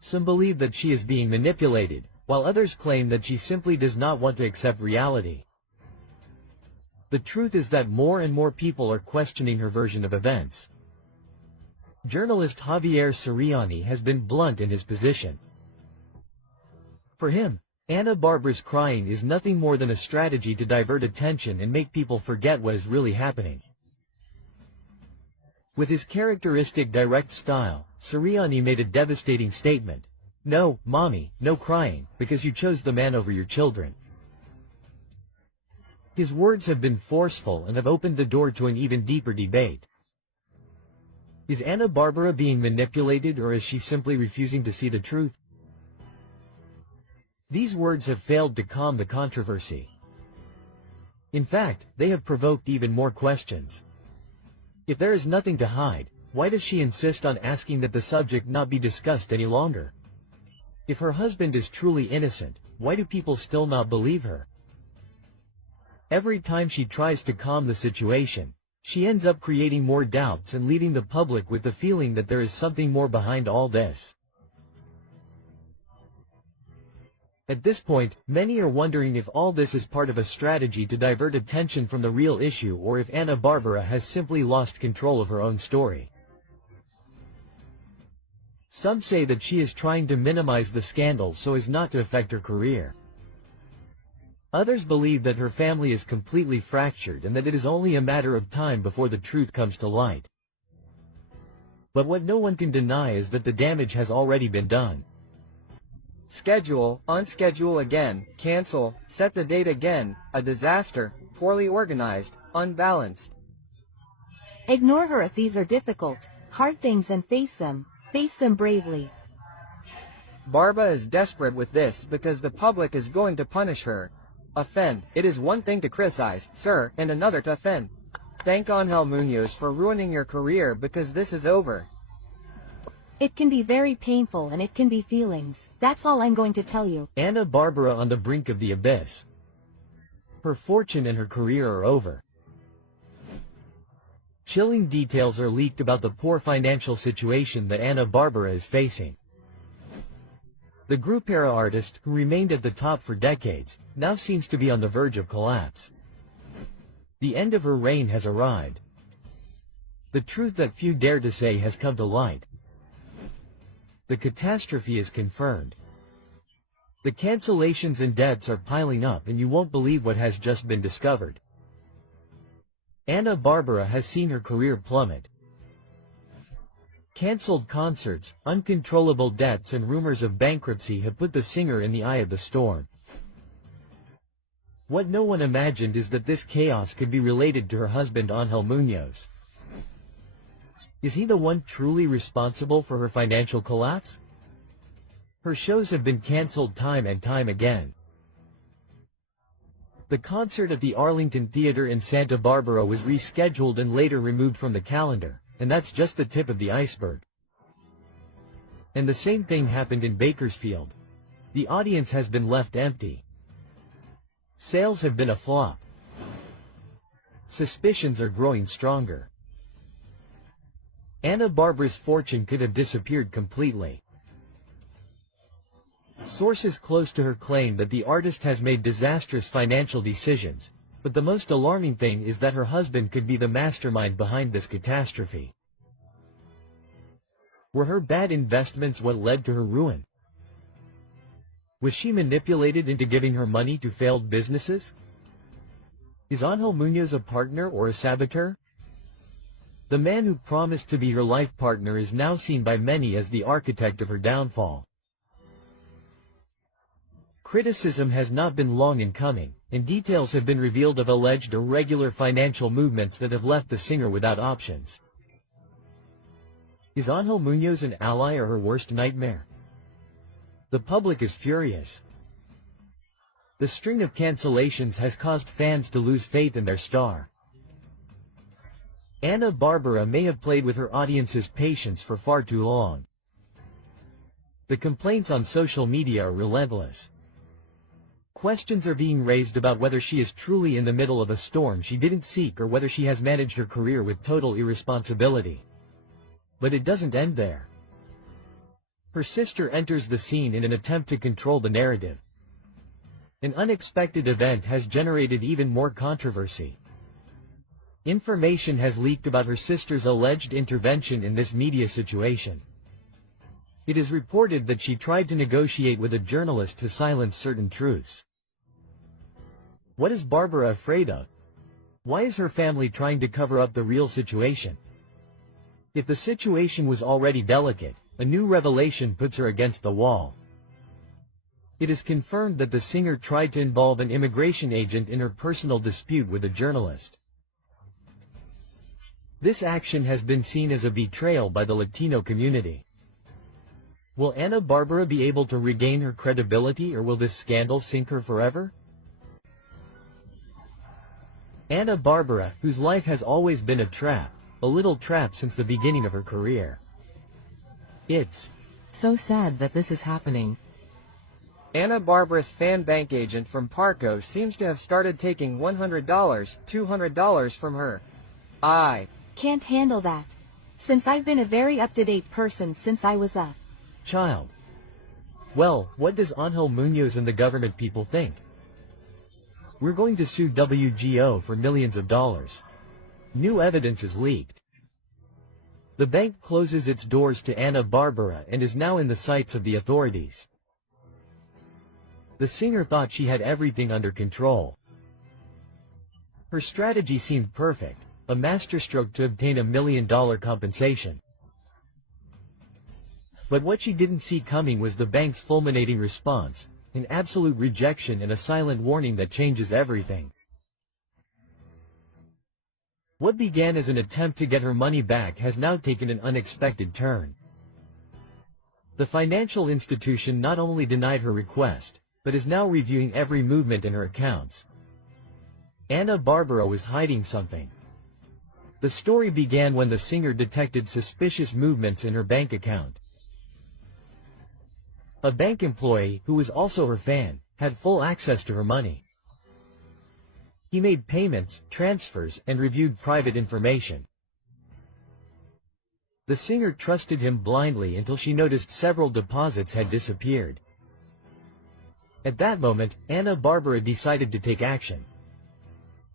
Some believe that she is being manipulated, while others claim that she simply does not want to accept reality. The truth is that more and more people are questioning her version of events. Journalist Javier Soriani has been blunt in his position. For him, Ana Barbara's crying is nothing more than a strategy to divert attention and make people forget what is really happening. With his characteristic direct style, Soriani made a devastating statement. "No, mommy, no crying, because you chose the man over your children." His words have been forceful and have opened the door to an even deeper debate. Is Ana Barbara being manipulated, or is she simply refusing to see the truth? These words have failed to calm the controversy. In fact, they have provoked even more questions. If there is nothing to hide, why does she insist on asking that the subject not be discussed any longer? If her husband is truly innocent, why do people still not believe her? Every time she tries to calm the situation, she ends up creating more doubts and leaving the public with the feeling that there is something more behind all this. At this point, many are wondering if all this is part of a strategy to divert attention from the real issue, or if Ana Barbara has simply lost control of her own story. Some say that she is trying to minimize the scandal so as not to affect her career. Others believe that her family is completely fractured and that it is only a matter of time before the truth comes to light. But what no one can deny is that the damage has already been done. Schedule, unschedule again, cancel, set the date again, a disaster, poorly organized, unbalanced. Ignore her if these are difficult, hard things and face them bravely. Barba is desperate with this because the public is going to punish her. Offend. It is one thing to criticize, sir, and another to offend. Thank Angel Munoz for ruining your career because this is over. It can be very painful and it can be feelings. That's all I'm going to tell you. Ana Barbara on the brink of the abyss. Her fortune and her career are over. Chilling details are leaked about the poor financial situation that Ana Barbara is facing. The group-era artist, who remained at the top for decades, now seems to be on the verge of collapse. The end of her reign has arrived. The truth that few dare to say has come to light. The catastrophe is confirmed. The cancellations and debts are piling up, and you won't believe what has just been discovered. Ana Barbara has seen her career plummet. Cancelled concerts, uncontrollable debts and rumors of bankruptcy have put the singer in the eye of the storm. What no one imagined is that this chaos could be related to her husband Angel Munoz. Is he the one truly responsible for her financial collapse? Her shows have been cancelled time and time again. The concert at the Arlington Theater in Santa Barbara was rescheduled and later removed from the calendar, and that's just the tip of the iceberg. And the same thing happened in Bakersfield. The audience has been left empty. Sales have been a flop. Suspicions are growing stronger. Ana Barbara's fortune could have disappeared completely. Sources close to her claim that the artist has made disastrous financial decisions, but the most alarming thing is that her husband could be the mastermind behind this catastrophe. Were her bad investments what led to her ruin? Was she manipulated into giving her money to failed businesses? Is Angel Munoz a partner or a saboteur? The man who promised to be her life partner is now seen by many as the architect of her downfall. Criticism has not been long in coming, and details have been revealed of alleged irregular financial movements that have left the singer without options. Is Angel Munoz an ally or her worst nightmare? The public is furious. The string of cancellations has caused fans to lose faith in their star. Ana Barbara may have played with her audience's patience for far too long. The complaints on social media are relentless. Questions are being raised about whether she is truly in the middle of a storm she didn't seek or whether she has managed her career with total irresponsibility. But it doesn't end there. Her sister enters the scene in an attempt to control the narrative. An unexpected event has generated even more controversy. Information has leaked about her sister's alleged intervention in this media situation. It is reported that she tried to negotiate with a journalist to silence certain truths. What is Bárbara afraid of? Why is her family trying to cover up the real situation? If the situation was already delicate, a new revelation puts her against the wall. It is confirmed that the singer tried to involve an immigration agent in her personal dispute with a journalist. This action has been seen as a betrayal by the Latino community. Will Ana Bárbara be able to regain her credibility, or will this scandal sink her forever? Ana Bárbara, whose life has always been a little trap since the beginning of her career. It's so sad that this is happening. Ana Bárbara's fan bank agent from Parco seems to have started taking $100, $200 from her. I can't handle that. Since I've been a very up-to-date person since I was a child. Well, what does Ángel Muñoz and the government people think? We're going to sue WGO for millions of dollars. New evidence is leaked. The bank closes its doors to Ana Bárbara and is now in the sights of the authorities. The singer thought she had everything under control. Her strategy seemed perfect, a masterstroke to obtain $1 million compensation. But what she didn't see coming was the bank's fulminating response, an absolute rejection and a silent warning that changes everything. What began as an attempt to get her money back has now taken an unexpected turn. The financial institution not only denied her request, but is now reviewing every movement in her accounts. Ana Bárbara was hiding something. The story began when the singer detected suspicious movements in her bank account. A bank employee, who was also her fan, had full access to her money. He made payments, transfers, and reviewed private information. The singer trusted him blindly until she noticed several deposits had disappeared. At that moment, Ana Bárbara decided to take action.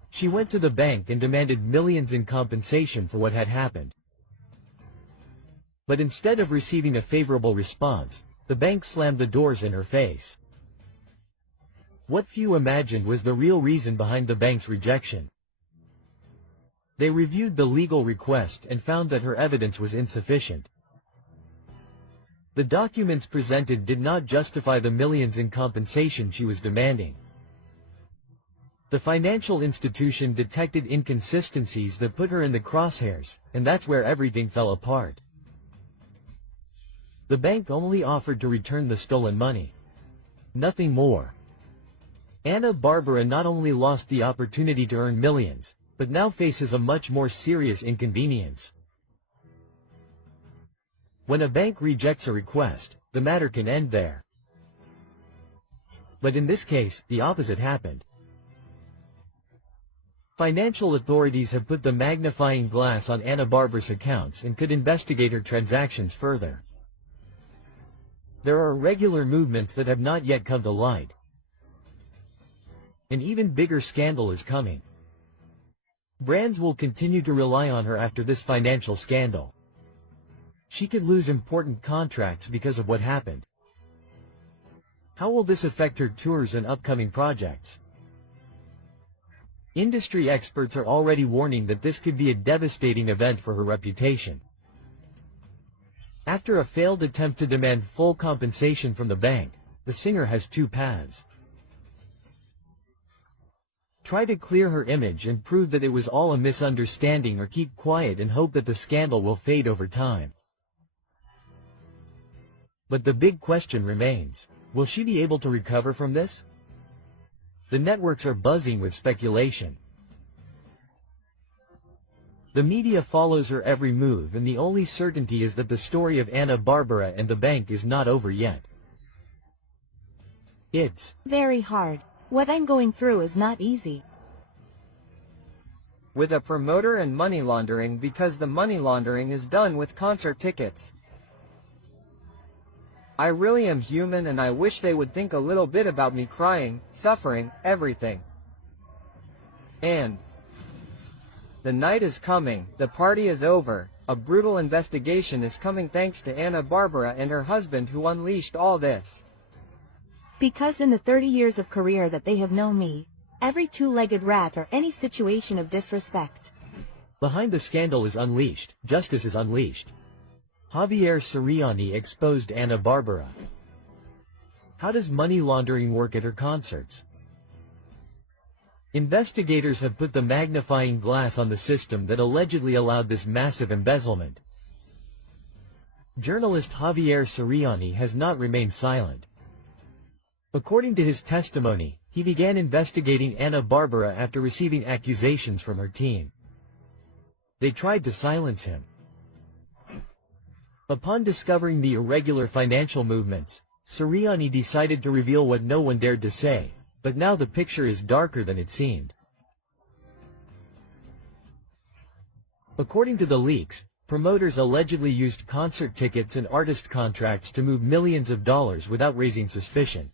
She went to the bank and demanded millions in compensation for what had happened. But instead of receiving a favorable response, the bank slammed the doors in her face. What few imagined was the real reason behind the bank's rejection. They reviewed the legal request and found that her evidence was insufficient. The documents presented did not justify the millions in compensation she was demanding. The financial institution detected inconsistencies that put her in the crosshairs, and that's where everything fell apart. The bank only offered to return the stolen money. Nothing more. Ana Bárbara not only lost the opportunity to earn millions, but now faces a much more serious inconvenience. When a bank rejects a request, the matter can end there. But in this case, the opposite happened. Financial authorities have put the magnifying glass on Ana Bárbara's accounts and could investigate her transactions further. There are irregular movements that have not yet come to light. An even bigger scandal is coming. Brands will continue to rely on her after this financial scandal. She could lose important contracts because of what happened. How will this affect her tours and upcoming projects? Industry experts are already warning that this could be a devastating event for her reputation. After a failed attempt to demand full compensation from the bank, the singer has two paths. Try to clear her image and prove that it was all a misunderstanding, or keep quiet and hope that the scandal will fade over time. But the big question remains, will she be able to recover from this? The networks are buzzing with speculation. The media follows her every move, and the only certainty is that the story of Ana Bárbara and the bank is not over yet. It's very hard. What I'm going through is not easy. With a promoter and money laundering, because the money laundering is done with concert tickets. I really am human, and I wish they would think a little bit about me crying, suffering, everything. And the night is coming, the party is over, a brutal investigation is coming thanks to Anna Barbara and her husband who unleashed all this. Because in the 30 years of career that they have known me, every two-legged rat or any situation of disrespect. Behind the scandal is unleashed, justice is unleashed. Javier Siriani exposed Anna Barbara. How does money laundering work at her concerts? Investigators have put the magnifying glass on the system that allegedly allowed this massive embezzlement. Journalist Javier Siriani has not remained silent. According to his testimony, he began investigating Anna Barbara after receiving accusations from her team. They tried to silence him. Upon discovering the irregular financial movements, Siriani decided to reveal what no one dared to say, but now the picture is darker than it seemed. According to the leaks, promoters allegedly used concert tickets and artist contracts to move millions of dollars without raising suspicion.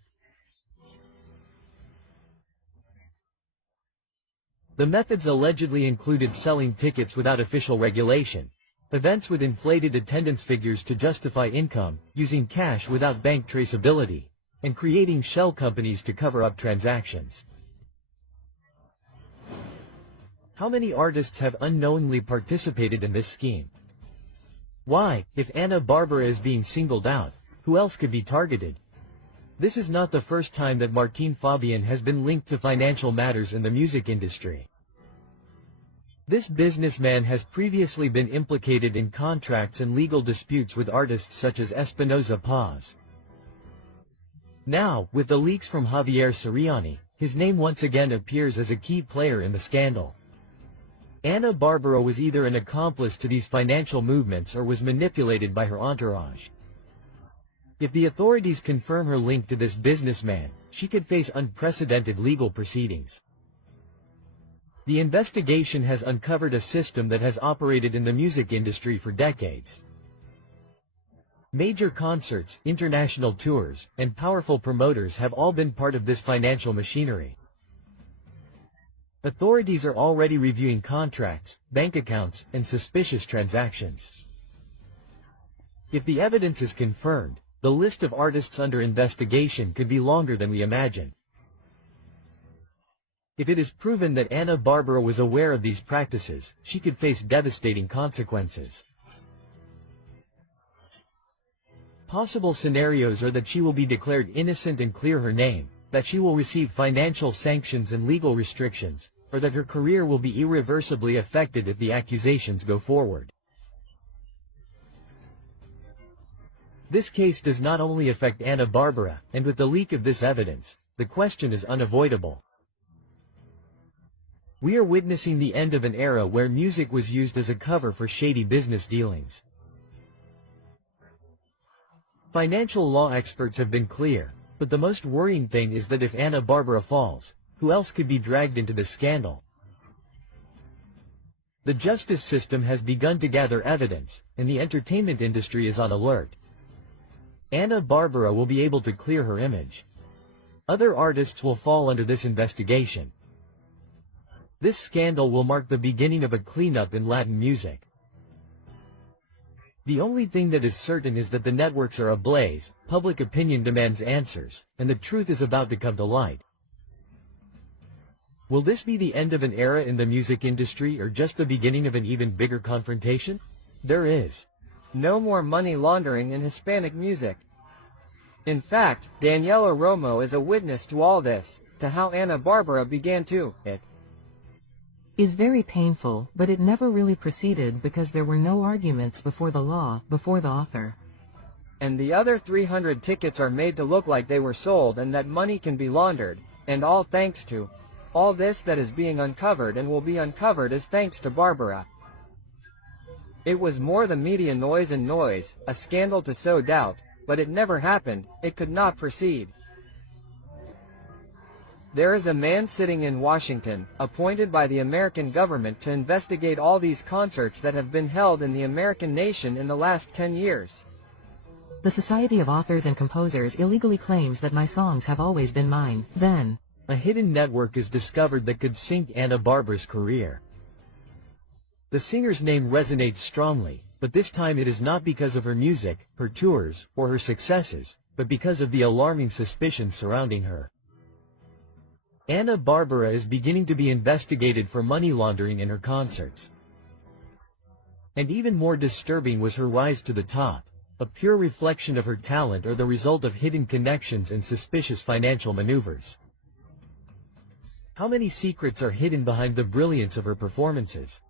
The methods allegedly included selling tickets without official regulation, events with inflated attendance figures to justify income, using cash without bank traceability, and creating shell companies to cover up transactions. How many artists have unknowingly participated in this scheme? Why, if Anna Barbara is being singled out, who else could be targeted? This is not the first time that Martin Fabian has been linked to financial matters in the music industry. This businessman has previously been implicated in contracts and legal disputes with artists such as Espinoza Paz. Now, with the leaks from Javier Siriani, his name once again appears as a key player in the scandal. Anna Barbara was either an accomplice to these financial movements or was manipulated by her entourage. If the authorities confirm her link to this businessman, she could face unprecedented legal proceedings. The investigation has uncovered a system that has operated in the music industry for decades. Major concerts, international tours, and powerful promoters have all been part of this financial machinery. Authorities are already reviewing contracts, bank accounts, and suspicious transactions. If the evidence is confirmed, the list of artists under investigation could be longer than we imagine. If it is proven that Anna Barbara was aware of these practices, she could face devastating consequences. Possible scenarios are that she will be declared innocent and clear her name, that she will receive financial sanctions and legal restrictions, or that her career will be irreversibly affected if the accusations go forward. This case does not only affect Anna Barbara, and with the leak of this evidence, the question is unavoidable. We are witnessing the end of an era where music was used as a cover for shady business dealings. Financial law experts have been clear, but the most worrying thing is that if Anna Barbara falls, who else could be dragged into this scandal? The justice system has begun to gather evidence, and the entertainment industry is on alert. Anna Barbara will be able to clear her image. Other artists will fall under this investigation. This scandal will mark the beginning of a cleanup in Latin music. The only thing that is certain is that the networks are ablaze, public opinion demands answers, and the truth is about to come to light. Will this be the end of an era in the music industry or just the beginning of an even bigger confrontation? There is no more money laundering in Hispanic music. In fact, Daniela Romo is a witness to all this, to how Anna Barbara began to it. Is very painful, but it never really proceeded because there were no arguments before the law, before the author. And the other 300 tickets are made to look like they were sold and that money can be laundered, and all thanks to all this that is being uncovered and will be uncovered is thanks to Barbara. It was more the media noise and noise, a scandal to sow doubt, but it never happened, it could not proceed. There is a man sitting in Washington, appointed by the American government to investigate all these concerts that have been held in the American nation in the last 10 years. The Society of Authors and Composers illegally claims that my songs have always been mine. Then, a hidden network is discovered that could sink Ana Barbara's career. The singer's name resonates strongly, but this time it is not because of her music, her tours, or her successes, but because of the alarming suspicions surrounding her. Ana Barbara is beginning to be investigated for money laundering in her concerts. And even more disturbing was her rise to the top, a pure reflection of her talent or the result of hidden connections and suspicious financial maneuvers. How many secrets are hidden behind the brilliance of her performances?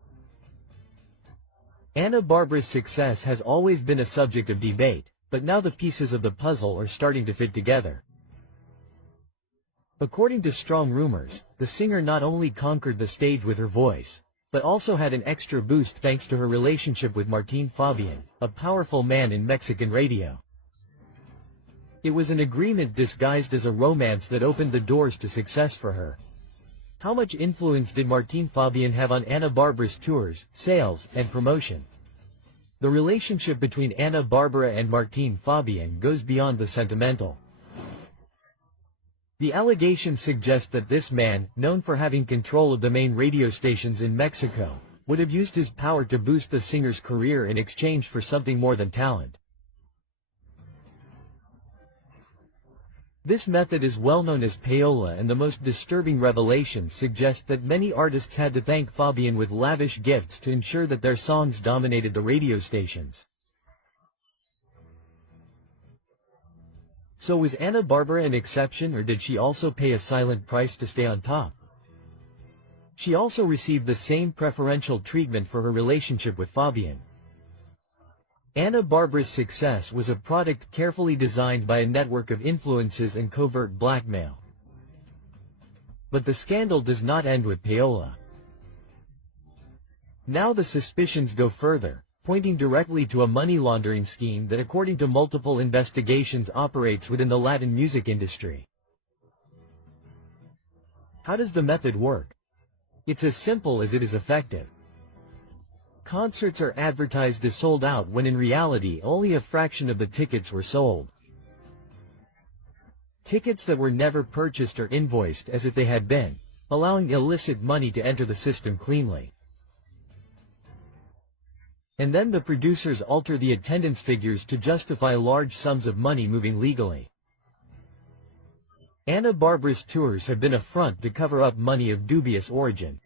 Ana Barbara's success has always been a subject of debate, but now the pieces of the puzzle are starting to fit together. According to strong rumors, the singer not only conquered the stage with her voice, but also had an extra boost thanks to her relationship with Martín Fabián, a powerful man in Mexican radio. It was an agreement disguised as a romance that opened the doors to success for her. How much influence did Martín Fabián have on Ana Barbara's tours, sales, and promotion? The relationship between Ana Barbara and Martín Fabián goes beyond the sentimental. The allegations suggest that this man, known for having control of the main radio stations in Mexico, would have used his power to boost the singer's career in exchange for something more than talent. This method is well known as payola, and the most disturbing revelations suggest that many artists had to thank Fabián with lavish gifts to ensure that their songs dominated the radio stations. So was Ana Barbara an exception, or did she also pay a silent price to stay on top? She also received the same preferential treatment for her relationship with Fabián. Ana Barbara's success was a product carefully designed by a network of influences and covert blackmail. But the scandal does not end with payola. Now the suspicions go further, pointing directly to a money laundering scheme that, according to multiple investigations, operates within the Latin music industry. How does the method work? It's as simple as it is effective. Concerts are advertised as sold out when in reality only a fraction of the tickets were sold. Tickets that were never purchased or invoiced as if they had been, allowing illicit money to enter the system cleanly. And then the producers alter the attendance figures to justify large sums of money moving legally. Ana Barbara's tours have been a front to cover up money of dubious origin.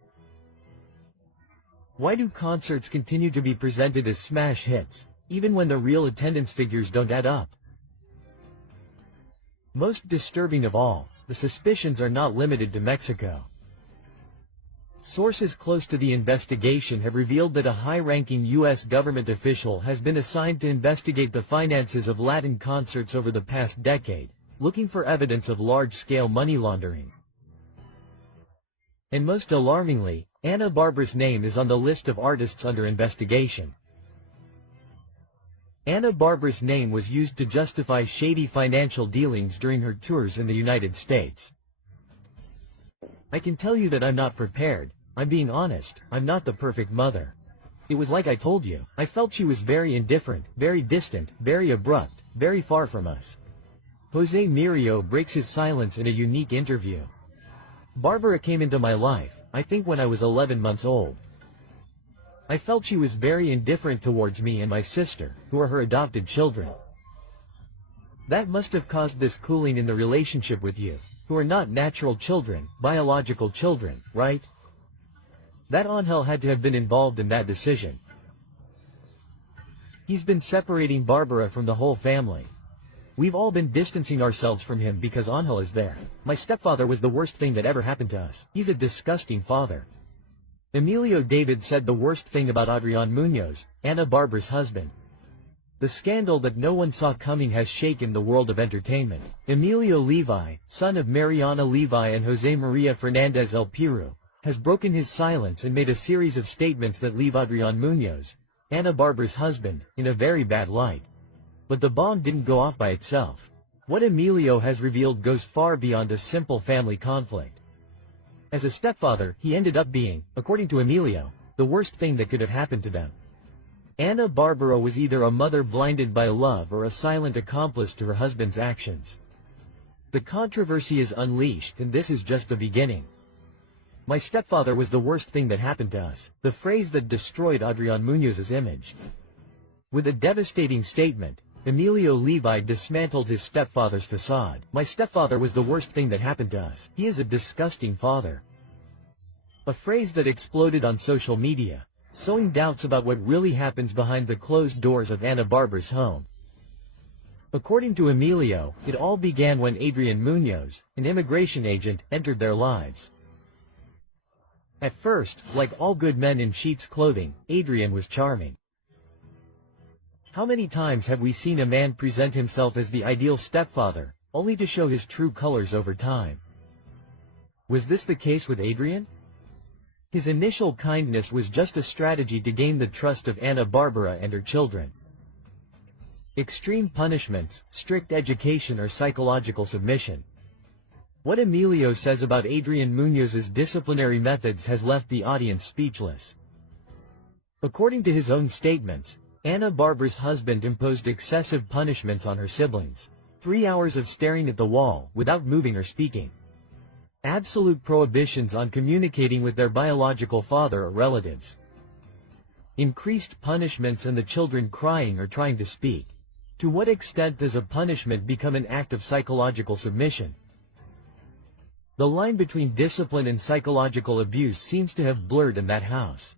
Why do concerts continue to be presented as smash hits, even when the real attendance figures don't add up? Most disturbing of all, the suspicions are not limited to Mexico. Sources close to the investigation have revealed that a high-ranking U.S. government official has been assigned to investigate the finances of Latin concerts over the past decade, looking for evidence of large-scale money laundering. And most alarmingly, Ana Barbara's name is on the list of artists under investigation. Ana Barbara's name was used to justify shady financial dealings during her tours in the United States. I can tell you that I'm not prepared. I'm being honest, I'm not the perfect mother. It was like I told you, I felt she was very indifferent, very distant, very abrupt, very far from us. Jose Mirio breaks his silence in a unique interview. Barbara came into my life, I think when I was 11 months old. I felt she was very indifferent towards me and my sister, who are her adopted children. That must have caused this cooling in the relationship with you, who are not natural children, biological children, right? That Ángel had to have been involved in that decision. He's been separating Barbara from the whole family. We've all been distancing ourselves from him because Ángel is there. My stepfather was the worst thing that ever happened to us. He's a disgusting father. Emilio David said the worst thing about Adrián Muñoz, Ana Barbara's husband. The scandal that no one saw coming has shaken the world of entertainment. Emilio Levi, son of Mariana Levi and Jose Maria Fernandez El Piru, has broken his silence and made a series of statements that leave Adrián Muñoz, Ana Barbara's husband, in a very bad light. But the bomb didn't go off by itself. What Emilio has revealed goes far beyond a simple family conflict. As a stepfather, he ended up being, according to Emilio, the worst thing that could have happened to them. Ana Barbara was either a mother blinded by love or a silent accomplice to her husband's actions. The controversy is unleashed, and this is just the beginning. My stepfather was the worst thing that happened to us, the phrase that destroyed Adrián Muñoz's image. With a devastating statement, Emilio Levi dismantled his stepfather's facade. My stepfather was the worst thing that happened to us. He is a disgusting father. A phrase that exploded on social media, sowing doubts about what really happens behind the closed doors of Ana Barbara's home. According to Emilio, it all began when Adrián Muñoz, an immigration agent, entered their lives. At first, like all good men in sheep's clothing, Adrián was charming. How many times have we seen a man present himself as the ideal stepfather, only to show his true colors over time? Was this the case with Adrián? His initial kindness was just a strategy to gain the trust of Ana Barbara and her children. Extreme punishments, strict education, or psychological submission. What Emilio says about Adrián Muñoz's disciplinary methods has left the audience speechless. According to his own statements, Ana Barbara's husband imposed excessive punishments on her siblings. 3 hours of staring at the wall, without moving or speaking. Absolute prohibitions on communicating with their biological father or relatives. Increased punishments and the children crying or trying to speak. To what extent does a punishment become an act of psychological submission? The line between discipline and psychological abuse seems to have blurred in that house.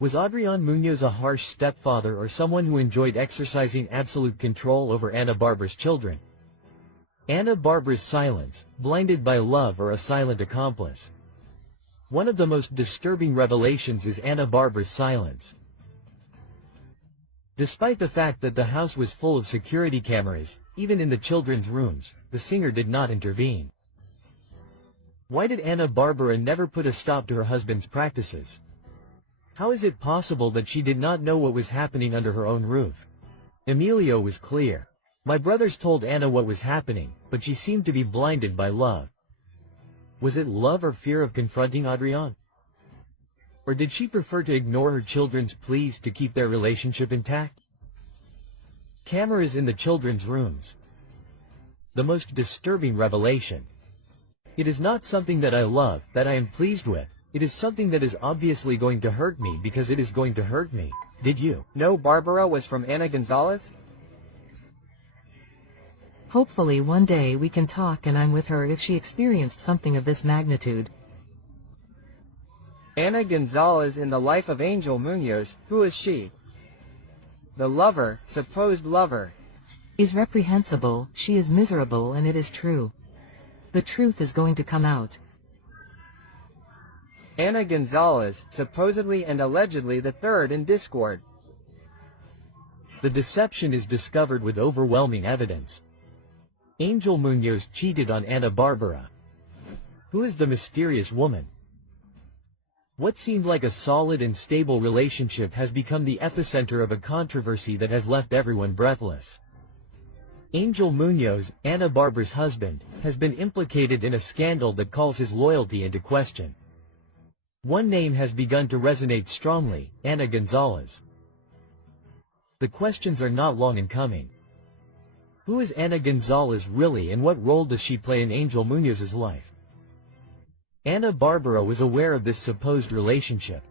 Was Adrián Muñoz a harsh stepfather or someone who enjoyed exercising absolute control over Ana Barbara's children? Ana Barbara's silence, blinded by love, or a silent accomplice? One of the most disturbing revelations is Ana Barbara's silence. Despite the fact that the house was full of security cameras, even in the children's rooms, the singer did not intervene. Why did Ana Barbara never put a stop to her husband's practices? How is it possible that she did not know what was happening under her own roof? Emilio was clear. My brothers told Ana what was happening, but she seemed to be blinded by love. Was it love or fear of confronting Adrián? Or did she prefer to ignore her children's pleas to keep their relationship intact? Cameras in the children's rooms. The most disturbing revelation. It is not something that I love, that I am pleased with. It is something that is obviously going to hurt me because it is going to hurt me. Did you know Barbara was from Ana González? Hopefully one day we can talk and I'm with her if she experienced something of this magnitude. Ana González in the life of Angel Muñoz, who is she? The lover, supposed lover. Is reprehensible, she is miserable, and it is true. The truth is going to come out. Ana González, supposedly and allegedly the third in discord. The deception is discovered with overwhelming evidence. Angel Muñoz cheated on Ana Barbara. Who is the mysterious woman? What seemed like a solid and stable relationship has become the epicenter of a controversy that has left everyone breathless. Angel Muñoz, Ana Barbara's husband, has been implicated in a scandal that calls his loyalty into question. One name has begun to resonate strongly: Ana González. The questions are not long in coming. Who is Ana González really, and what role does she play in Angel Muñoz's life? Ana Barbara was aware of this supposed relationship.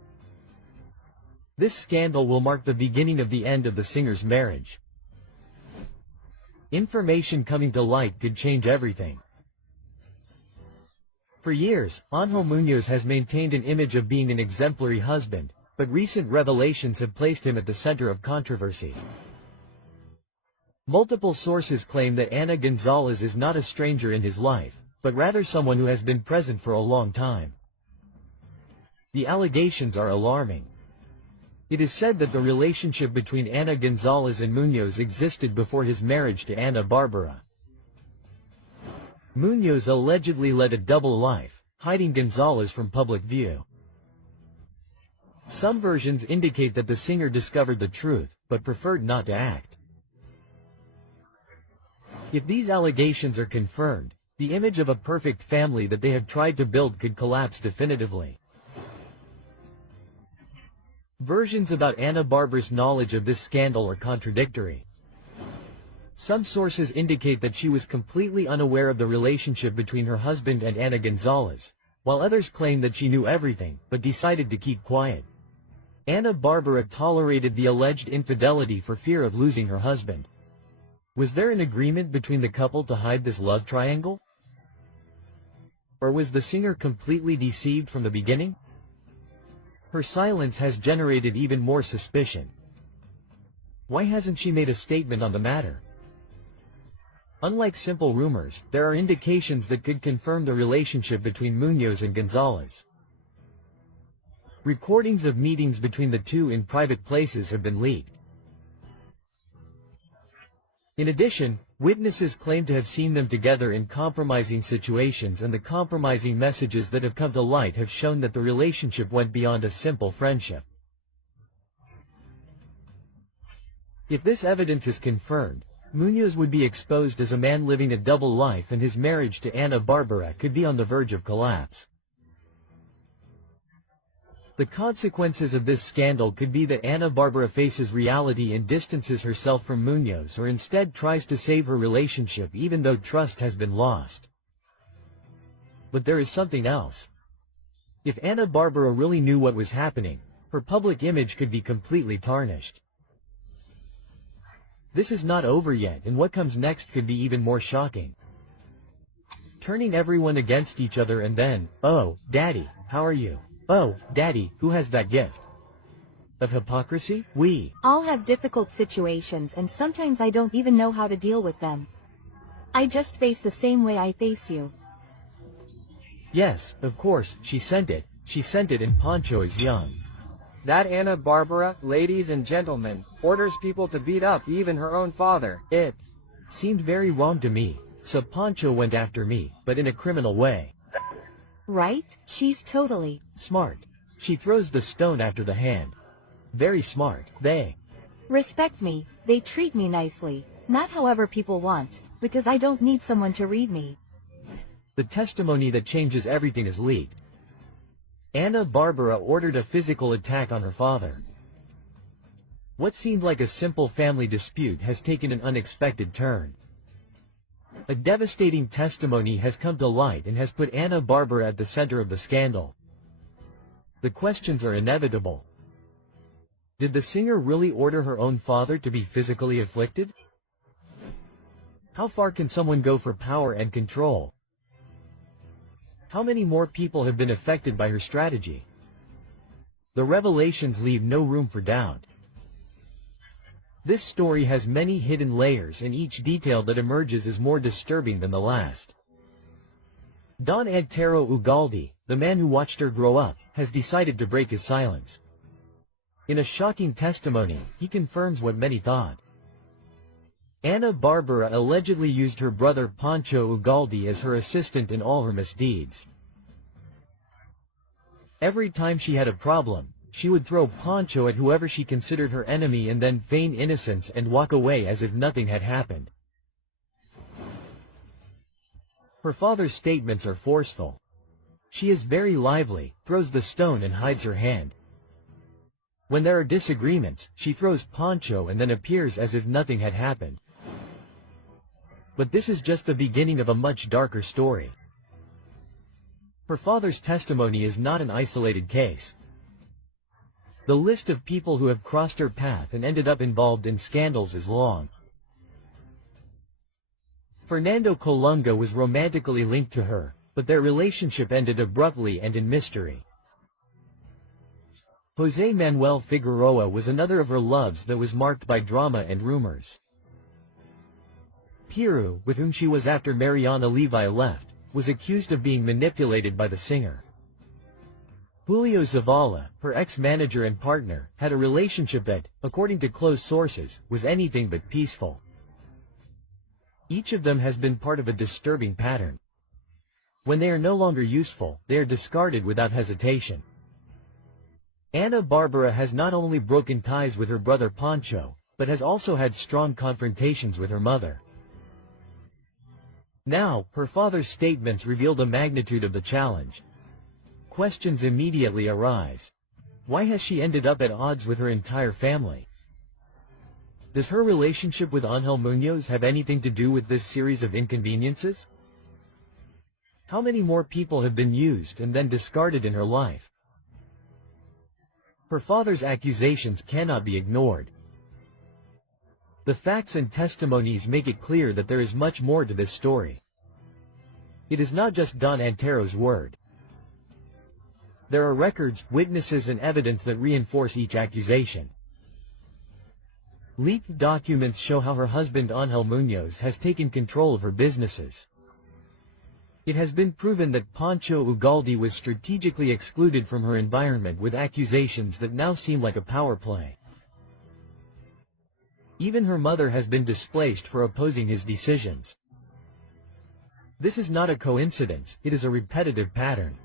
This scandal will mark the beginning of the end of the singer's marriage. Information coming to light could change everything. For years, Ángel Muñoz has maintained an image of being an exemplary husband, but recent revelations have placed him at the center of controversy. Multiple sources claim that Ana González is not a stranger in his life, but rather someone who has been present for a long time. The allegations are alarming. It is said that the relationship between Ana González and Muñoz existed before his marriage to Ana Barbara. Muñoz allegedly led a double life, hiding González from public view. Some versions indicate that the singer discovered the truth, but preferred not to act. If these allegations are confirmed, the image of a perfect family that they have tried to build could collapse definitively. Versions about Ana Barbara's knowledge of this scandal are contradictory. Some sources indicate that she was completely unaware of the relationship between her husband and Ana Gonzalez, while others claim that she knew everything, but decided to keep quiet. Ana Barbara tolerated the alleged infidelity for fear of losing her husband. Was there an agreement between the couple to hide this love triangle? Or was the singer completely deceived from the beginning? Her silence has generated even more suspicion. Why hasn't she made a statement on the matter? Unlike simple rumors, there are indications that could confirm the relationship between Munoz and Gonzalez. Recordings of meetings between the two in private places have been leaked. In addition, witnesses claim to have seen them together in compromising situations, and the compromising messages that have come to light have shown that the relationship went beyond a simple friendship. If this evidence is confirmed, Munoz would be exposed as a man living a double life, and his marriage to Ana Barbara could be on the verge of collapse. The consequences of this scandal could be that Ana Barbara faces reality and distances herself from Munoz, or instead tries to save her relationship even though trust has been lost. But there is something else. If Ana Barbara really knew what was happening, her public image could be completely tarnished. This is not over yet, and what comes next could be even more shocking. Turning everyone against each other, and then, "Oh, Daddy, how are you? Oh, Daddy, who has that gift?" Of hypocrisy? We all have difficult situations, and sometimes I don't even know how to deal with them. I just face the same way I face you. Yes, of course, she sent it. She sent it, and Pancho is young. That Ana Barbara, ladies and gentlemen, orders people to beat up even her own father. It seemed very wrong to me, so Pancho went after me, but in a criminal way. Right? She's totally smart. She throws the stone after the hand. Very smart. They respect me, they treat me nicely, not however people want, because I don't need someone to read me. The testimony that changes everything is leaked. Ana Barbara ordered a physical attack on her father. What seemed like a simple family dispute has taken an unexpected turn. A devastating testimony has come to light and has put Ana Barbara at the center of the scandal. The questions are inevitable. Did the singer really order her own father to be physically afflicted? How far can someone go for power and control? How many more people have been affected by her strategy? The revelations leave no room for doubt. This story has many hidden layers, and each detail that emerges is more disturbing than the last. Don Antero Ugalde, the man who watched her grow up, has decided to break his silence. In a shocking testimony, he confirms what many thought. Ana Barbara allegedly used her brother Pancho Ugalde as her assistant in all her misdeeds. Every time she had a problem, she would throw Pancho at whoever she considered her enemy and then feign innocence and walk away as if nothing had happened. Her father's statements are forceful. She is very lively, throws the stone and hides her hand. When there are disagreements, she throws Pancho and then appears as if nothing had happened. But this is just the beginning of a much darker story. Her father's testimony is not an isolated case. The list of people who have crossed her path and ended up involved in scandals is long. Fernando Colunga was romantically linked to her, but their relationship ended abruptly and in mystery. José Manuel Figueroa was another of her loves that was marked by drama and rumors. Piru, with whom she was after Mariana Levi left, was accused of being manipulated by the singer. Julio Zavala, her ex-manager and partner, had a relationship that, according to close sources, was anything but peaceful. Each of them has been part of a disturbing pattern. When they are no longer useful, they are discarded without hesitation. Ana Barbara has not only broken ties with her brother Pancho, but has also had strong confrontations with her mother. Now, her father's statements reveal the magnitude of the challenge. Questions immediately arise. Why has she ended up at odds with her entire family? Does her relationship with Ángel Muñoz have anything to do with this series of inconveniences? How many more people have been used and then discarded in her life? Her father's accusations cannot be ignored. The facts and testimonies make it clear that there is much more to this story. It is not just Don Antero's word. There are records, witnesses and evidence that reinforce each accusation. Leaked documents show how her husband Ángel Muñoz has taken control of her businesses. It has been proven that Pancho Ugalde was strategically excluded from her environment with accusations that now seem like a power play. Even her mother has been displaced for opposing his decisions. This is not a coincidence, it is a repetitive pattern.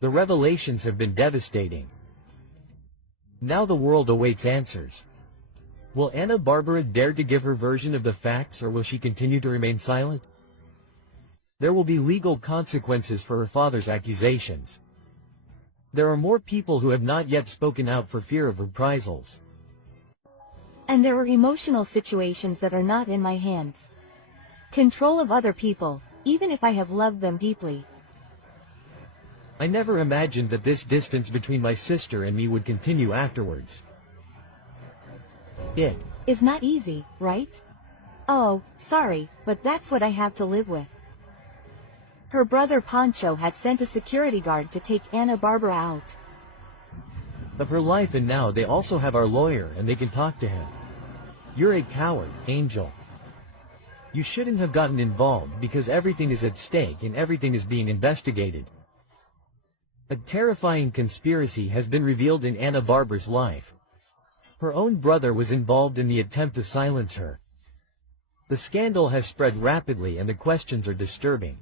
The revelations have been devastating. Now the world awaits answers. Will Ana Barbara dare to give her version of the facts, or will she continue to remain silent? There will be legal consequences for her father's accusations. There are more people who have not yet spoken out for fear of reprisals. And there are emotional situations that are not in my hands. Control of other people, even if I have loved them deeply. I never imagined that this distance between my sister and me would continue afterwards. It is not easy, right? Oh, sorry, but that's what I have to live with. Her brother Pancho had sent a security guard to take Ana Barbara out of her life, and now they also have our lawyer and they can talk to him. You're a coward, Angel. You shouldn't have gotten involved because everything is at stake and everything is being investigated. A terrifying conspiracy has been revealed in Ana Barbara's life. Her own brother was involved in the attempt to silence her. The scandal has spread rapidly and the questions are disturbing.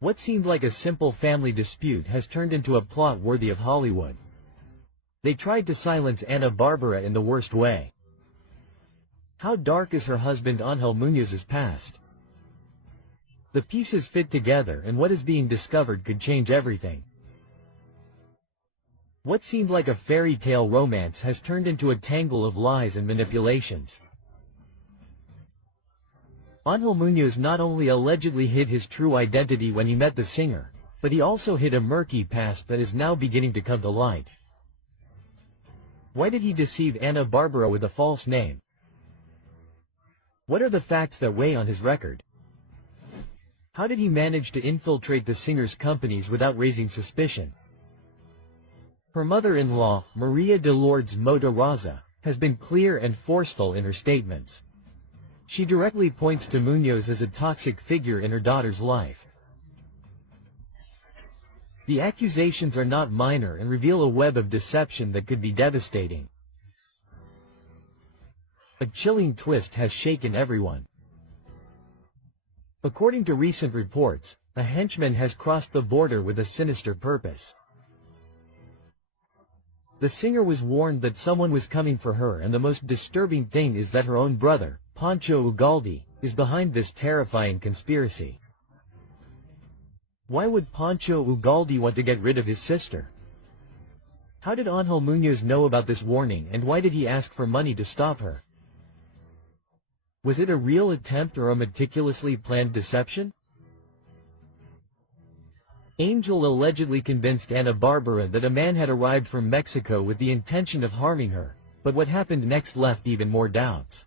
What seemed like a simple family dispute has turned into a plot worthy of Hollywood. They tried to silence Ana Barbara in the worst way. How dark is her husband Ángel Muñoz's past? The pieces fit together and what is being discovered could change everything. What seemed like a fairy tale romance has turned into a tangle of lies and manipulations. Ángel Muñoz not only allegedly hid his true identity when he met the singer, but he also hid a murky past that is now beginning to come to light. Why did he deceive Ana Barbara with a false name? What are the facts that weigh on his record? How did he manage to infiltrate the singer's companies without raising suspicion? Her mother-in-law, Maria de Lourdes Mota Raza, has been clear and forceful in her statements. She directly points to Muñoz as a toxic figure in her daughter's life. The accusations are not minor and reveal a web of deception that could be devastating. A chilling twist has shaken everyone. According to recent reports, a henchman has crossed the border with a sinister purpose. The singer was warned that someone was coming for her, and the most disturbing thing is that her own brother, Pancho Ugalde, is behind this terrifying conspiracy. Why would Pancho Ugalde want to get rid of his sister? How did Ángel Muñoz know about this warning, and why did he ask for money to stop her? Was it a real attempt or a meticulously planned deception? Angel allegedly convinced Ana Barbara that a man had arrived from Mexico with the intention of harming her, but what happened next left even more doubts.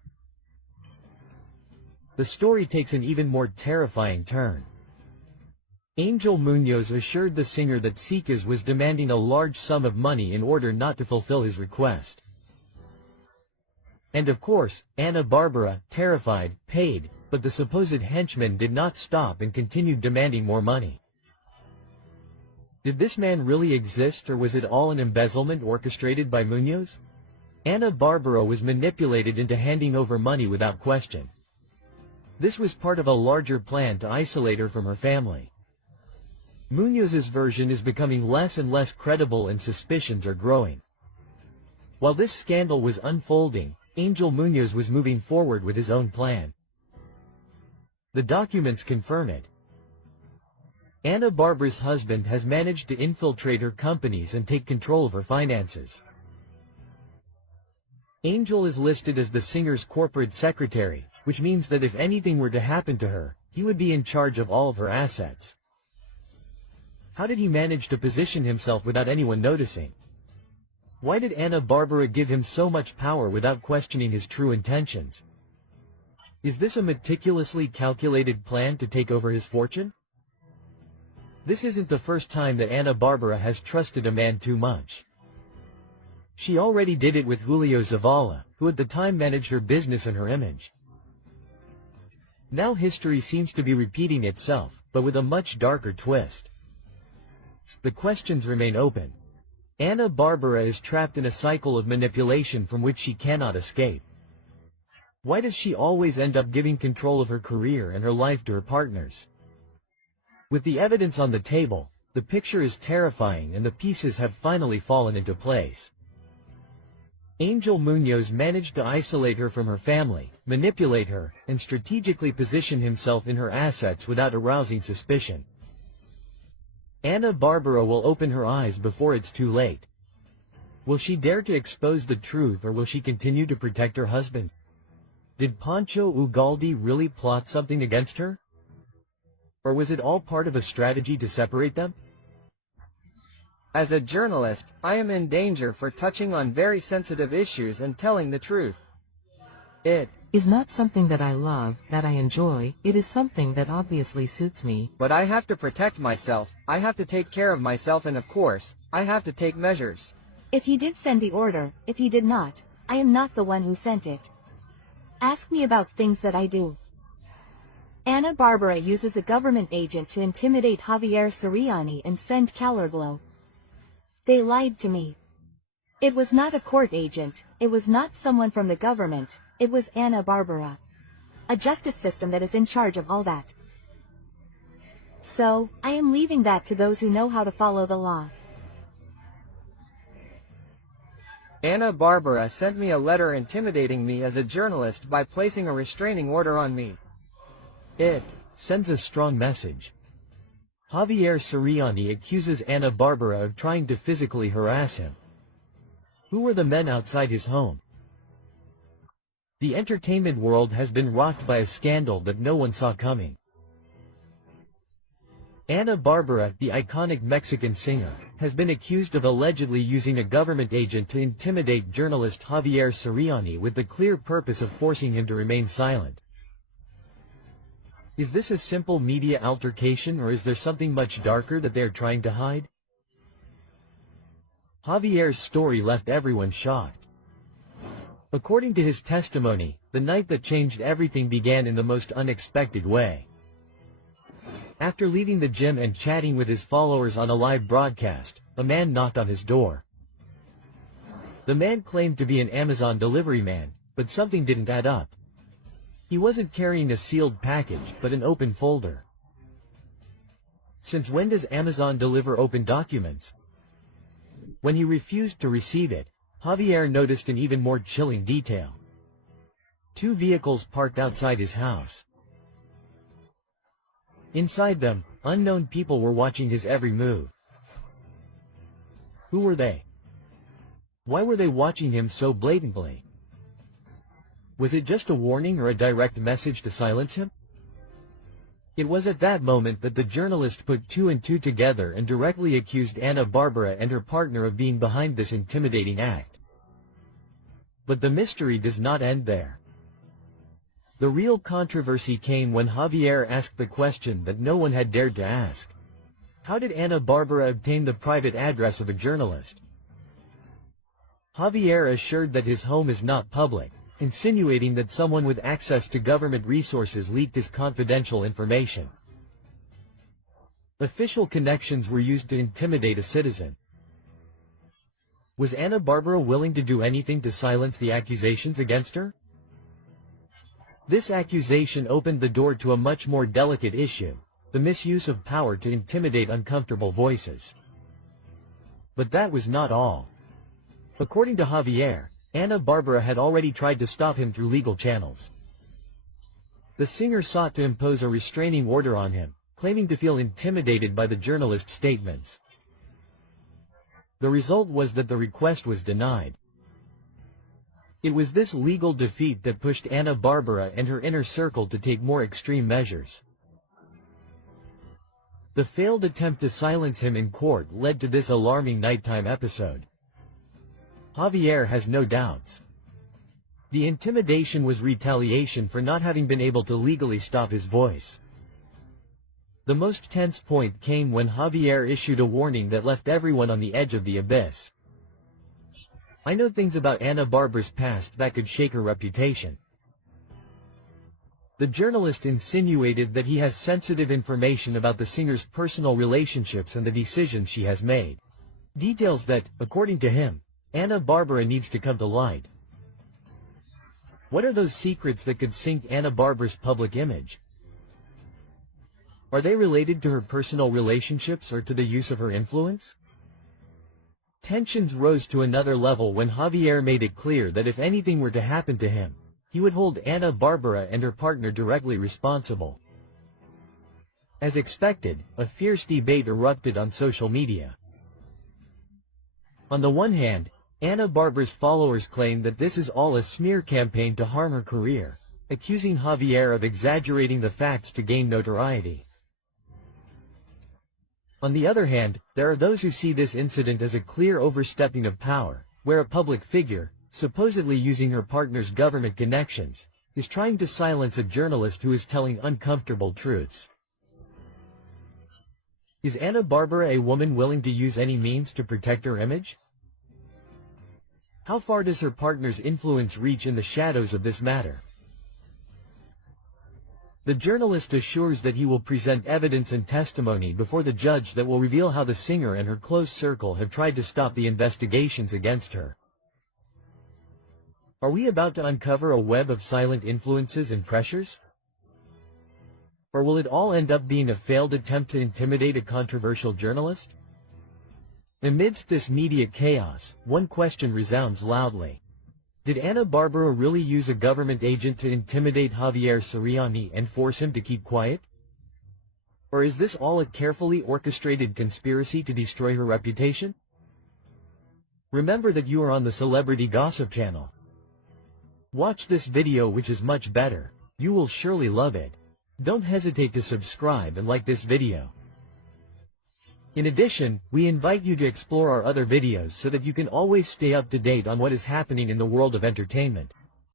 The story takes an even more terrifying turn. Ángel Muñoz assured the singer that Secas was demanding a large sum of money in order not to fulfill his request. And of course, Ana Barbara, terrified, paid, but the supposed henchman did not stop and continued demanding more money. Did this man really exist, or was it all an embezzlement orchestrated by Muñoz? Ana Barbara was manipulated into handing over money without question. This was part of a larger plan to isolate her from her family. Muñoz's version is becoming less and less credible and suspicions are growing. While this scandal was unfolding, Ángel Muñoz was moving forward with his own plan. The documents confirm it. Ana Barbara's husband has managed to infiltrate her companies and take control of her finances. Angel is listed as the singer's corporate secretary, which means that if anything were to happen to her, he would be in charge of all of her assets. How did he manage to position himself without anyone noticing? Why did Ana Barbara give him so much power without questioning his true intentions? Is this a meticulously calculated plan to take over his fortune? This isn't the first time that Ana Barbara has trusted a man too much. She already did it with Julio Zavala, who at the time managed her business and her image. Now history seems to be repeating itself, but with a much darker twist. The questions remain open. Ana Barbara is trapped in a cycle of manipulation from which she cannot escape. Why does she always end up giving control of her career and her life to her partners? With the evidence on the table, the picture is terrifying and the pieces have finally fallen into place. Angel Munoz managed to isolate her from her family, manipulate her, and strategically position himself in her assets without arousing suspicion. Ana Barbara will open her eyes before it's too late. Will she dare to expose the truth, or will she continue to protect her husband? Did Pancho Ugalde really plot something against her? Or was it all part of a strategy to separate them? As a journalist, I am in danger for touching on very sensitive issues and telling the truth. It is not something that I love, that I enjoy, it is something that obviously suits me. But I have to protect myself, I have to take care of myself, and of course, I have to take measures. If he did send the order, if he did not, I am not the one who sent it. Ask me about things that I do. Ana Barbara uses a government agent to intimidate Javier Soriani and send Calorglo. They lied to me. It was not a court agent, it was not someone from the government, it was Ana Barbara. A justice system that is in charge of all that. So, I am leaving that to those who know how to follow the law. Ana Barbara sent me a letter intimidating me as a journalist by placing a restraining order on me. It sends a strong message. Javier Soriani accuses Ana Barbara of trying to physically harass him. Who were the men outside his home? The entertainment world has been rocked by a scandal that no one saw coming. Ana Barbara, the iconic Mexican singer, has been accused of allegedly using a government agent to intimidate journalist Javier Soriani with the clear purpose of forcing him to remain silent. Is this a simple media altercation, or is there something much darker that they are trying to hide? Javier's story left everyone shocked. According to his testimony, the night that changed everything began in the most unexpected way. After leaving the gym and chatting with his followers on a live broadcast, a man knocked on his door. The man claimed to be an Amazon delivery man, but something didn't add up. He wasn't carrying a sealed package, but an open folder. Since when does Amazon deliver open documents? When he refused to receive it, Javier noticed an even more chilling detail. 2 vehicles parked outside his house. Inside them, unknown people were watching his every move. Who were they? Why were they watching him so blatantly? Was it just a warning or a direct message to silence him? It was at that moment that the journalist put 2 and 2 together and directly accused Ana Barbara and her partner of being behind this intimidating act. But the mystery does not end there. The real controversy came when Javier asked the question that no one had dared to ask. How did Ana Barbara obtain the private address of a journalist? Javier assured that his home is not public, insinuating that someone with access to government resources leaked his confidential information. Official connections were used to intimidate a citizen. Was Ana Barbara willing to do anything to silence the accusations against her? This accusation opened the door to a much more delicate issue, the misuse of power to intimidate uncomfortable voices. But that was not all. According to Javier, Ana Barbara had already tried to stop him through legal channels. The singer sought to impose a restraining order on him, claiming to feel intimidated by the journalist's statements. The result was that the request was denied. It was this legal defeat that pushed Ana Barbara and her inner circle to take more extreme measures. The failed attempt to silence him in court led to this alarming nighttime episode. Javier has no doubts. The intimidation was retaliation for not having been able to legally stop his voice. The most tense point came when Javier issued a warning that left everyone on the edge of the abyss. I know things about Ana Barbara's past that could shake her reputation. The journalist insinuated that he has sensitive information about the singer's personal relationships and the decisions she has made. Details that, according to him, Ana Barbara needs to come to light. What are those secrets that could sink Ana Barbara's public image? Are they related to her personal relationships or to the use of her influence? Tensions rose to another level when Javier made it clear that if anything were to happen to him, he would hold Ana Barbara and her partner directly responsible. As expected, a fierce debate erupted on social media. On the one hand, Ana Barbara's followers claim that this is all a smear campaign to harm her career, accusing Javier of exaggerating the facts to gain notoriety. On the other hand, there are those who see this incident as a clear overstepping of power, where a public figure, supposedly using her partner's government connections, is trying to silence a journalist who is telling uncomfortable truths. Is Ana Barbara a woman willing to use any means to protect her image? How far does her partner's influence reach in the shadows of this matter? The journalist assures that he will present evidence and testimony before the judge that will reveal how the singer and her close circle have tried to stop the investigations against her. Are we about to uncover a web of silent influences and pressures? Or will it all end up being a failed attempt to intimidate a controversial journalist? Amidst this media chaos, one question resounds loudly. Did Ana Barbara really use a government agent to intimidate Javier Soriani and force him to keep quiet? Or is this all a carefully orchestrated conspiracy to destroy her reputation? Remember that you are on the Celebrity Gossip channel. Watch this video, which is much better. You will surely love it. Don't hesitate to subscribe and like this video. In addition, we invite you to explore our other videos so that you can always stay up to date on what is happening in the world of entertainment.